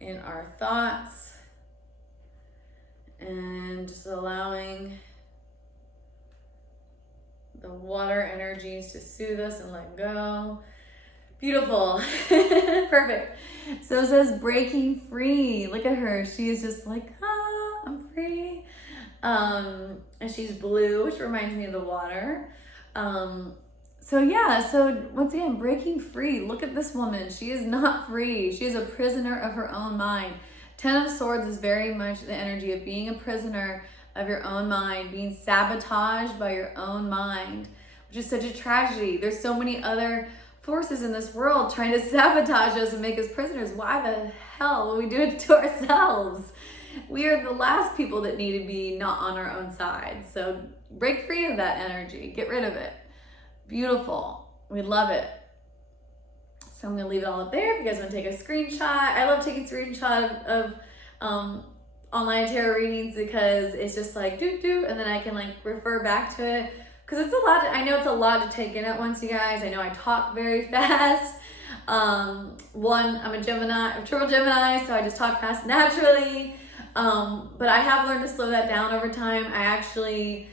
in our thoughts and just allowing the water energies to soothe us and let go? Beautiful. Perfect. So it says breaking free. Look at her. She is just like, I'm free. And she's blue, which reminds me of the water. So yeah, so once again, breaking free. Look at this woman. She is not free. She is a prisoner of her own mind. 10 of Swords is very much the energy of being a prisoner of your own mind, being sabotaged by your own mind, which is such a tragedy. There's so many other forces in this world trying to sabotage us and make us prisoners. Why the hell will we do it to ourselves? We are the last people that need to be not on our own side. So break free of that energy. Get rid of it. Beautiful. We love it. So I'm going to leave it all up there. If you guys want to take a screenshot. I love taking screenshot of online tarot readings because it's just like do, and then I can like refer back to it. Because it's a lot. I know it's a lot to take in at once, you guys. I know I talk very fast. I'm a Gemini, I'm triple Gemini, so I just talk fast naturally. But I have learned to slow that down over time. I actually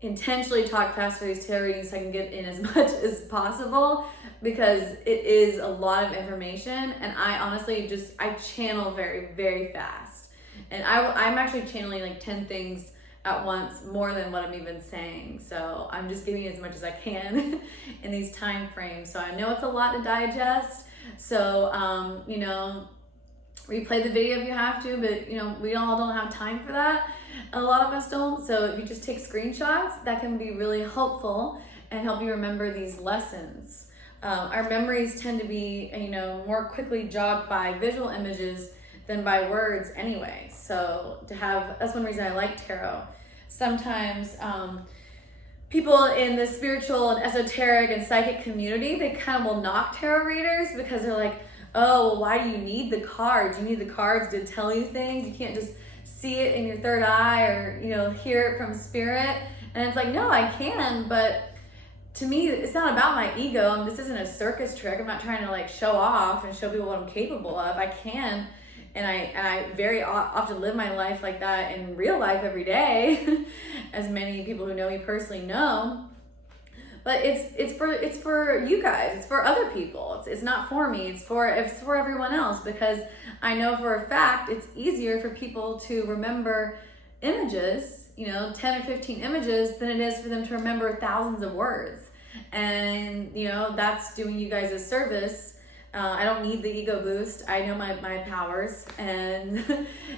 intentionally talk fast for these tarot readings so I can get in as much as possible because it is a lot of information, and I honestly I channel very, very fast. And I'm actually channeling like 10 things at once, more than what I'm even saying. So I'm just giving as much as I can in these time frames. So I know it's a lot to digest. So, replay the video if you have to, but we all don't have time for that. A lot of us don't. So if you just take screenshots, that can be really helpful and help you remember these lessons. Our memories tend to be, more quickly jogged by visual images than by words anyway. So that's one reason I like tarot. Sometimes people in the spiritual and esoteric and psychic community, they kind of will knock tarot readers because they're like, oh, well, why do you need the cards? You need the cards to tell you things. You can't just see it in your third eye or, hear it from spirit. And it's like, no, I can, but to me, it's not about my ego. This isn't a circus trick. I'm not trying to like show off and show people what I'm capable of. I can, and I very often live my life like that in real life every day, as many people who know me personally know. But it's for you guys. It's for other people. It's not for me. It's for everyone else, because I know for a fact it's easier for people to remember images, 10 or 15 images, than it is for them to remember thousands of words. And that's doing you guys a service. I don't need the ego boost. I know my powers, and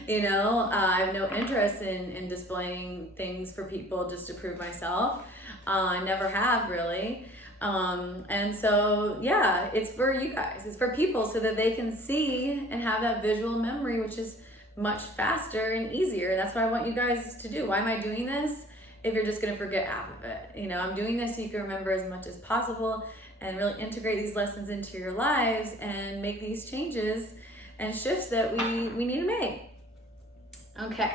I have no interest in displaying things for people just to prove myself. I never have really. And so, yeah, it's for you guys. It's for people so that they can see and have that visual memory, which is much faster and easier. And that's what I want you guys to do. Why am I doing this? If you're just going to forget half of it. I'm doing this so you can remember as much as possible and really integrate these lessons into your lives and make these changes and shifts that we need to make. Okay.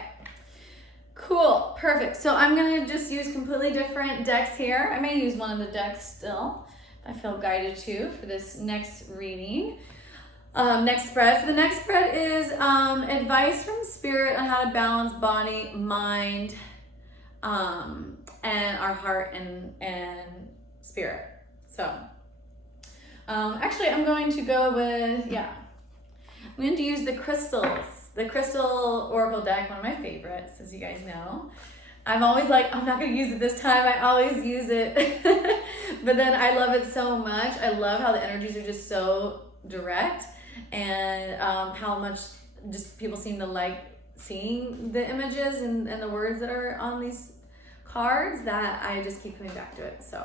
Cool, perfect. So I'm gonna just use completely different decks here. I may use one of the decks still, if I feel guided to, for this next reading. Next spread. So the next spread is advice from spirit on how to balance body, mind, and our heart and spirit. So actually I'm going to go with, I'm going to use the crystals. The Crystal Oracle deck, one of my favorites, as you guys know. I'm always like, I'm not going to use it this time. I always use it. But then I love it so much. I love how the energies are just so direct, and how much just people seem to like seeing the images and the words that are on these cards, that I just keep coming back to it. So,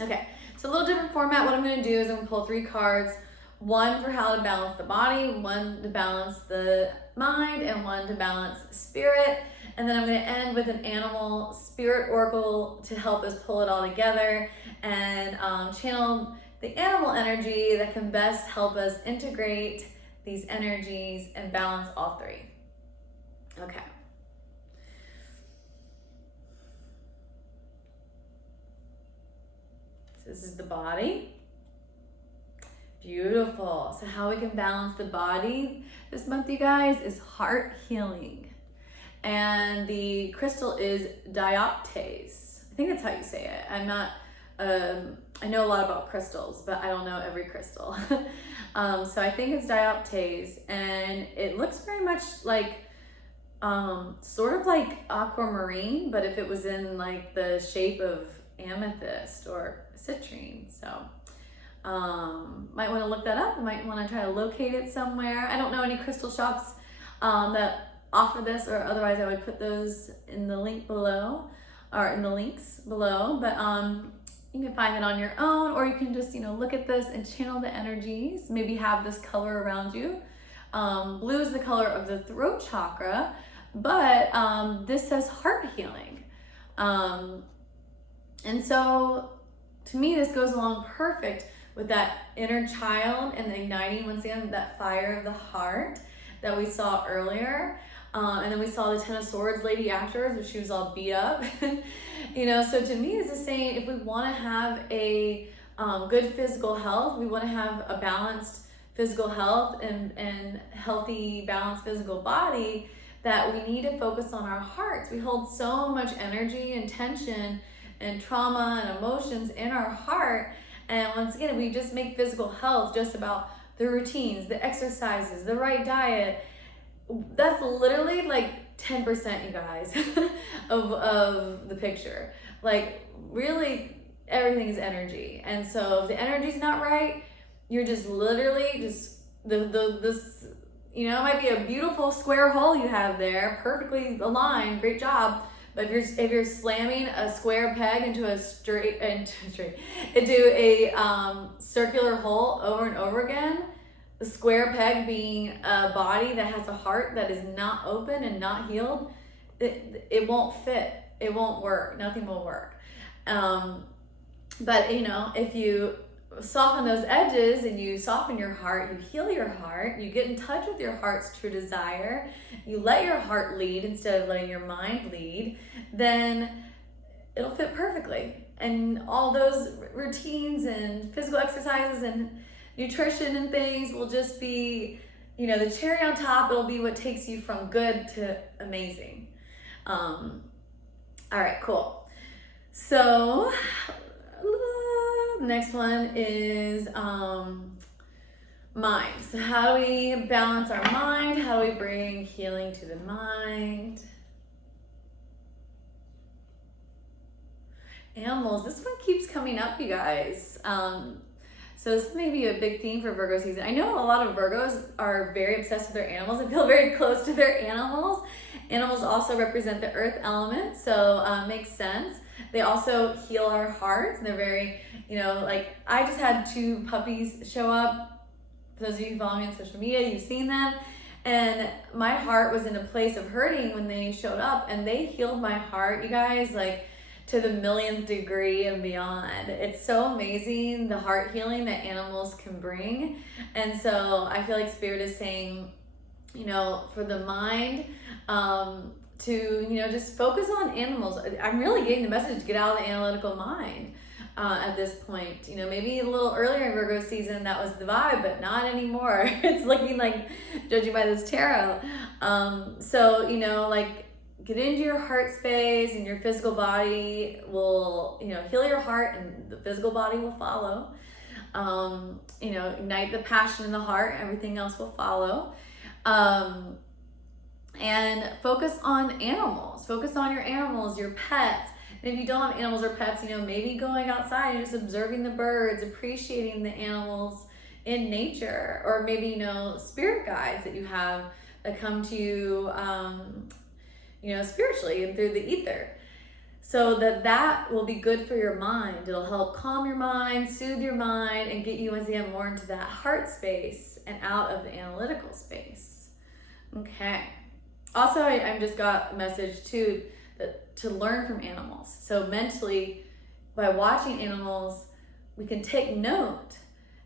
okay. So a little different format. What I'm going to do is I'm going to pull 3 cards. One for how to balance the body, one to balance the mind, and one to balance spirit. And then I'm going to end with an animal spirit oracle to help us pull it all together and channel the animal energy that can best help us integrate these energies and balance all 3. Okay. So this is the body. Beautiful. So how we can balance the body this month, you guys, is heart healing. And the crystal is dioptase. I think that's how you say it. I'm not, I know a lot about crystals, but I don't know every crystal. So I think it's dioptase, and it looks very much like sort of like aquamarine, but if it was in like the shape of amethyst or citrine. So might want to look that up. Might want to try to locate it somewhere. I don't know any crystal shops that offer this, or otherwise I would put those in the link below, or in the links below. But you can find it on your own, or you can just, look at this and channel the energies. Maybe have this color around you. Blue is the color of the throat chakra, but this says heart healing. And so to me, this goes along perfect with that inner child and igniting, once again, that fire of the heart that we saw earlier. And then we saw the Ten of Swords lady afterwards, but she was all beat up. So to me, it's the same. If we want to have a good physical health, we want to have a balanced physical health and healthy, balanced physical body, that we need to focus on our hearts. We hold so much energy and tension and trauma and emotions in our heart. And once again, we just make physical health just about the routines, the exercises, the right diet. That's literally like 10%, you guys, of the picture. Like, really, everything is energy. And so if the energy's not right, you're just literally this, it might be a beautiful square hole you have there, perfectly aligned, great job. But if you're slamming a square peg into a circular hole over and over again, the square peg being a body that has a heart that is not open and not healed, it won't fit. It won't work. Nothing will work. But if you soften those edges and you soften your heart, you heal your heart, you get in touch with your heart's true desire, you let your heart lead instead of letting your mind lead, then it'll fit perfectly. And all those routines and physical exercises and nutrition and things will just be, the cherry on top. It'll be what takes you from good to amazing. All right, cool. So next one is mind. So how do we balance our mind? How do we bring healing to the mind? Animals. This one keeps coming up, you guys. So this may be a big theme for Virgo season. I know a lot of Virgos are very obsessed with their animals and feel very close to their animals. Animals also represent the earth element, so makes sense. They also heal our hearts, and they're very, I just had 2 puppies show up. For those of you who follow me on social media, you've seen them. And my heart was in a place of hurting when they showed up, and they healed my heart, you guys, like to the millionth degree and beyond. It's so amazing, the heart healing that animals can bring. And so I feel like Spirit is saying, for the mind, to, just focus on animals. I'm really getting the message to get out of the analytical mind at this point. Maybe a little earlier in Virgo season, that was the vibe, but not anymore. It's looking like, judging by this tarot. So, get into your heart space, and your physical body will, heal your heart, and the physical body will follow. Ignite the passion in the heart, everything else will follow. And focus on animals. Focus on your animals, your pets. And if you don't have animals or pets, maybe going outside and just observing the birds, appreciating the animals in nature, or maybe, spirit guides that you have that come to you, spiritually and through the ether. So that will be good for your mind. It'll help calm your mind, soothe your mind, and get you once again more into that heart space and out of the analytical space. Okay. Also, I just got a message too, that to learn from animals. So mentally, by watching animals, we can take note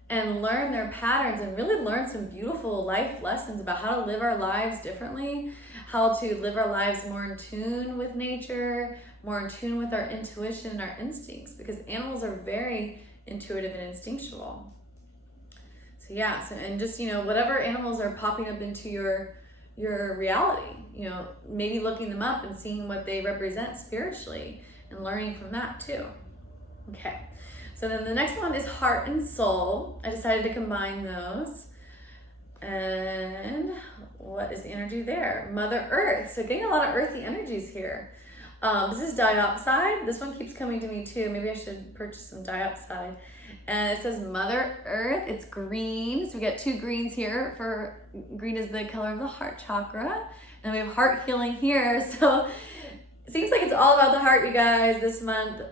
and learn their patterns and really learn some beautiful life lessons about how to live our lives differently, how to live our lives more in tune with nature, more in tune with our intuition and our instincts, because animals are very intuitive and instinctual. So yeah, and just, whatever animals are popping up into your reality, maybe looking them up and seeing what they represent spiritually and learning from that too. Okay. So then the next one is heart and soul. I decided to combine those. And what is the energy there? Mother Earth. So getting a lot of earthy energies here. This is diopside. This one keeps coming to me too. Maybe I should purchase some diopside. And it says Mother Earth. It's green. So we got 2 greens here. For green is the color of the heart chakra. And we have heart healing here. So it seems like it's all about the heart, you guys, this month.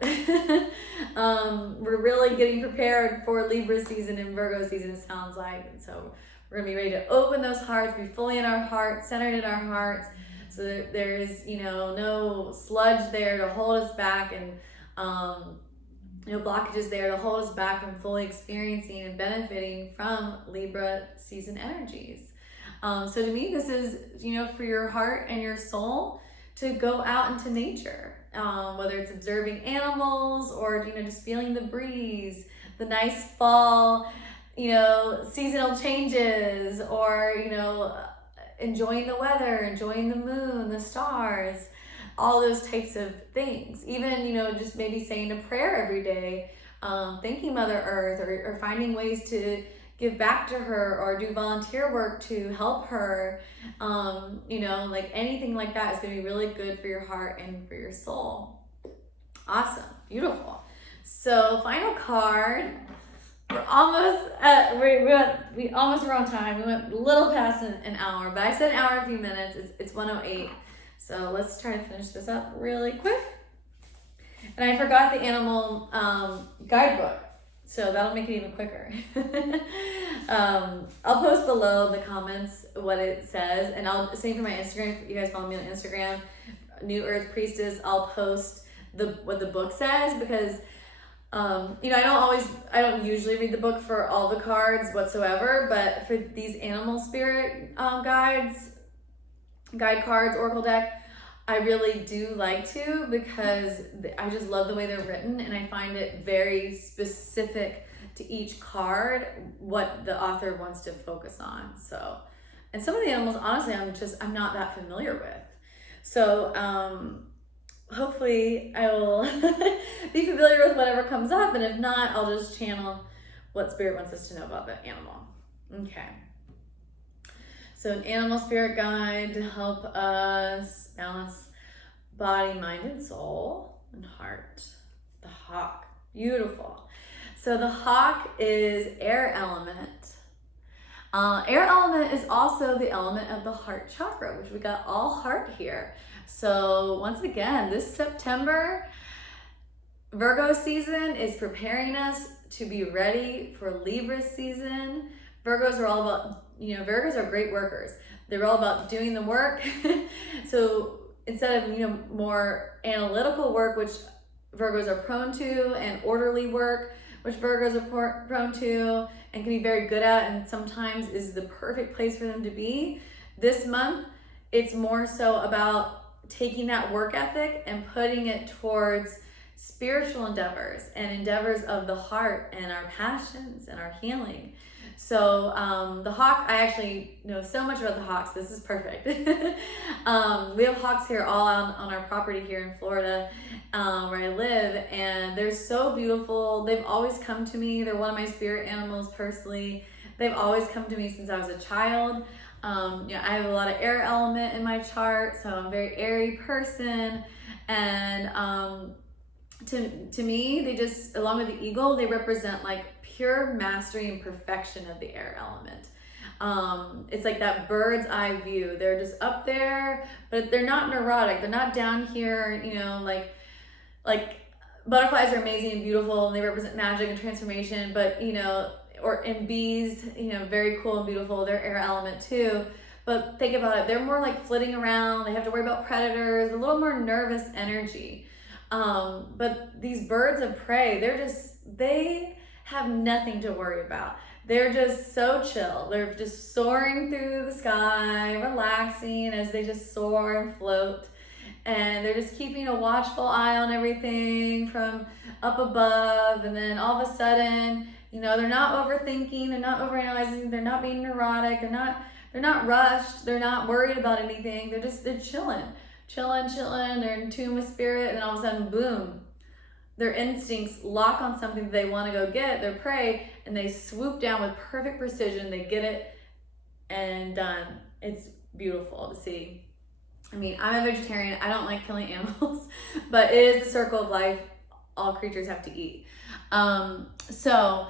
We're really getting prepared for Libra season and Virgo season, it sounds like. And so we're gonna be ready to open those hearts, be fully in our hearts, centered in our hearts, so that there's, no sludge there to hold us back, and no blockages there to hold us back from fully experiencing and benefiting from Libra season energies. So to me, this is, for your heart and your soul to go out into nature, whether it's observing animals or, just feeling the breeze, the nice fall, seasonal changes, or, enjoying the weather, enjoying the moon, the stars, all those types of things. Even, just maybe saying a prayer every day, thanking Mother Earth, or finding ways to give back to her or do volunteer work to help her. Like anything like that is going to be really good for your heart and for your soul. Awesome. Beautiful. So final card. We're almost at, we almost were on time. We went a little past an hour, but I said an hour and a few minutes. It's 1:08. So let's try to finish this up really quick. And I forgot the animal guidebook, so that'll make it even quicker. I'll post below in the comments what it says, and I'll same for my Instagram. If you guys follow me on Instagram, New Earth Priestess, I'll post what the book says, because I don't usually read the book for all the cards whatsoever, but for these animal spirit guide cards, oracle deck, I really do like to, because I just love the way they're written, and I find it very specific to each card what the author wants to focus on. So, and some of the animals, honestly, I'm not that familiar with. So, hopefully I will be familiar with whatever comes up, and if not, I'll just channel what spirit wants us to know about the animal. Okay. So an animal spirit guide to help us balance body, mind, and soul, and heart. The hawk. Beautiful. So the hawk is air element. Air element is also the element of the heart chakra, which we got all heart here. So once again, this September, Virgo season is preparing us to be ready for Libra season. Virgos are all about, Virgos are great workers. They're all about doing the work. So instead of, more analytical work, which Virgos are prone to, and orderly work, which Virgos are prone to and can be very good at, and sometimes is the perfect place for them to be, this month, it's more so about taking that work ethic and putting it towards spiritual endeavors and endeavors of the heart and our passions and our healing. So the hawk, I actually know so much about the hawks. This is perfect. We have hawks here all on our property here in Florida, where I live, and they're so beautiful. They've always come to me. They're one of my spirit animals personally. They've always come to me since I was a child. I have a lot of air element in my chart, so I'm a very airy person, and to me, they just, along with the eagle, they represent like pure mastery and perfection of the air element. It's like that bird's eye view. They're just up there, but they're not neurotic. They're not down here, like butterflies are amazing and beautiful, and they represent magic and transformation, but and bees, very cool and beautiful. They're air element too. But think about it, they're more like flitting around. They have to worry about predators, a little more nervous energy. But these birds of prey, they have nothing to worry about. They're just so chill. They're just soaring through the sky, relaxing as they just soar and float. And they're just keeping a watchful eye on everything from up above. And then all of a sudden, they're not overthinking, they're not overanalyzing, they're not being neurotic, they're not rushed, they're not worried about anything. They're chilling, they're in tune with spirit, and then all of a sudden, boom, their instincts lock on something that they want to go get, their prey, and they swoop down with perfect precision. They get it and done. It's beautiful to see. I mean, I'm a vegetarian. I don't like killing animals, but it is the circle of life. All creatures have to eat. So,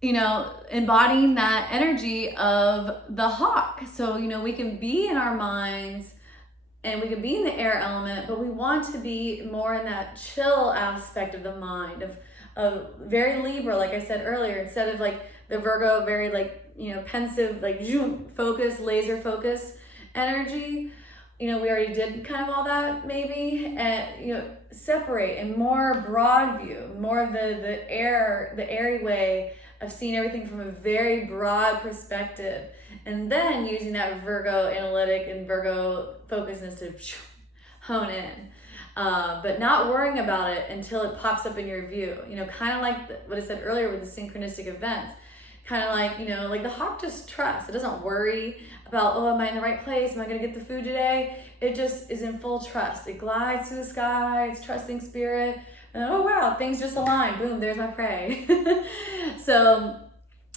embodying that energy of the hawk. So, we can be in our minds and we can be in the air element, but we want to be more in that chill aspect of the mind, of very Libra, like I said earlier, instead of like the Virgo, very like, pensive, like focus, laser focus energy. We already did kind of all that maybe, and separate and more broad view, more of the airy way of seeing everything from a very broad perspective, and then using that Virgo analytic and Virgo focusedness to hone in, but not worrying about it until it pops up in your view. Kind of like what I said earlier with the synchronistic events. Kind of like, like the hawk just trusts. It doesn't worry about, am I in the right place? Am I going to get the food today? It just is in full trust. It glides through the sky. It's trusting spirit. And oh, wow, things just align. Boom, there's my prey. So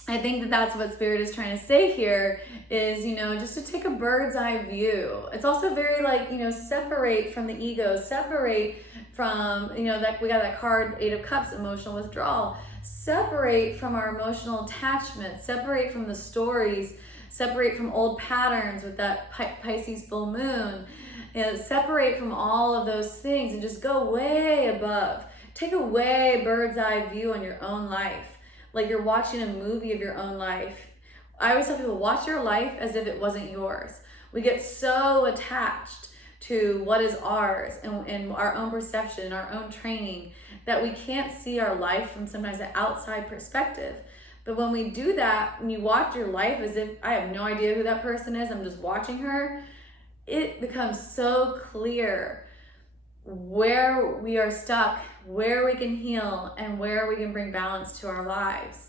I think that's what spirit is trying to say here is, just to take a bird's eye view. It's also very like, separate from the ego, separate from, that we got that card, 8 of Cups, emotional withdrawal. Separate from our emotional attachment, separate from the stories, separate from old patterns with that Pisces full moon, separate from all of those things and just go way above. Take a way bird's eye view on your own life, like you're watching a movie of your own life. I always tell people, watch your life as if it wasn't yours. We get so attached to what is ours and our own perception, our own training, that we can't see our life from sometimes an outside perspective. But when we do that, when you watch your life as if I have no idea who that person is, I'm just watching her, it becomes so clear where we are stuck, where we can heal, and where we can bring balance to our lives.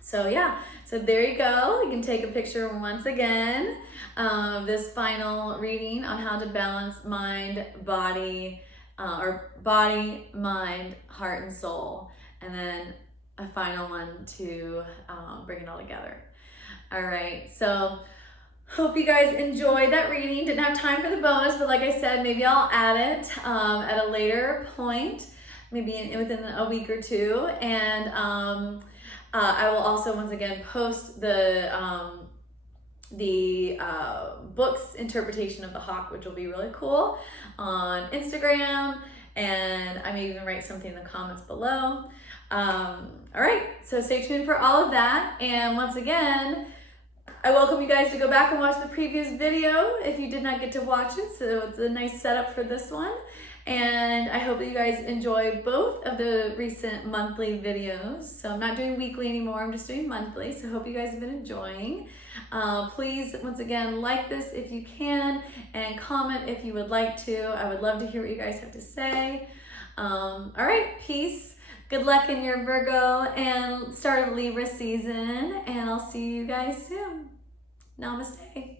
So yeah, so there you go. You can take a picture once again of this final reading on how to balance mind, body, or body, mind, heart, and soul. And then a final one to bring it all together. All right, so hope you guys enjoyed that reading. Didn't have time for the bonus, but like I said, maybe I'll add it at a later point, maybe within a week or two. And I will also once again post the book's interpretation of the hawk, which will be really cool, on Instagram, and I may even write something in the comments below. All right, so stay tuned for all of that, and once again, I welcome you guys to go back and watch the previous video if you did not get to watch it, so it's a nice setup for this one. And I hope that you guys enjoy both of the recent monthly videos. So I'm not doing weekly anymore, I'm just doing monthly. So I hope you guys have been enjoying. Please, once again, like this if you can, and comment if you would like to. I would love to hear what you guys have to say. All right, peace. Good luck in your Virgo and start of Libra season, and I'll see you guys soon. Namaste.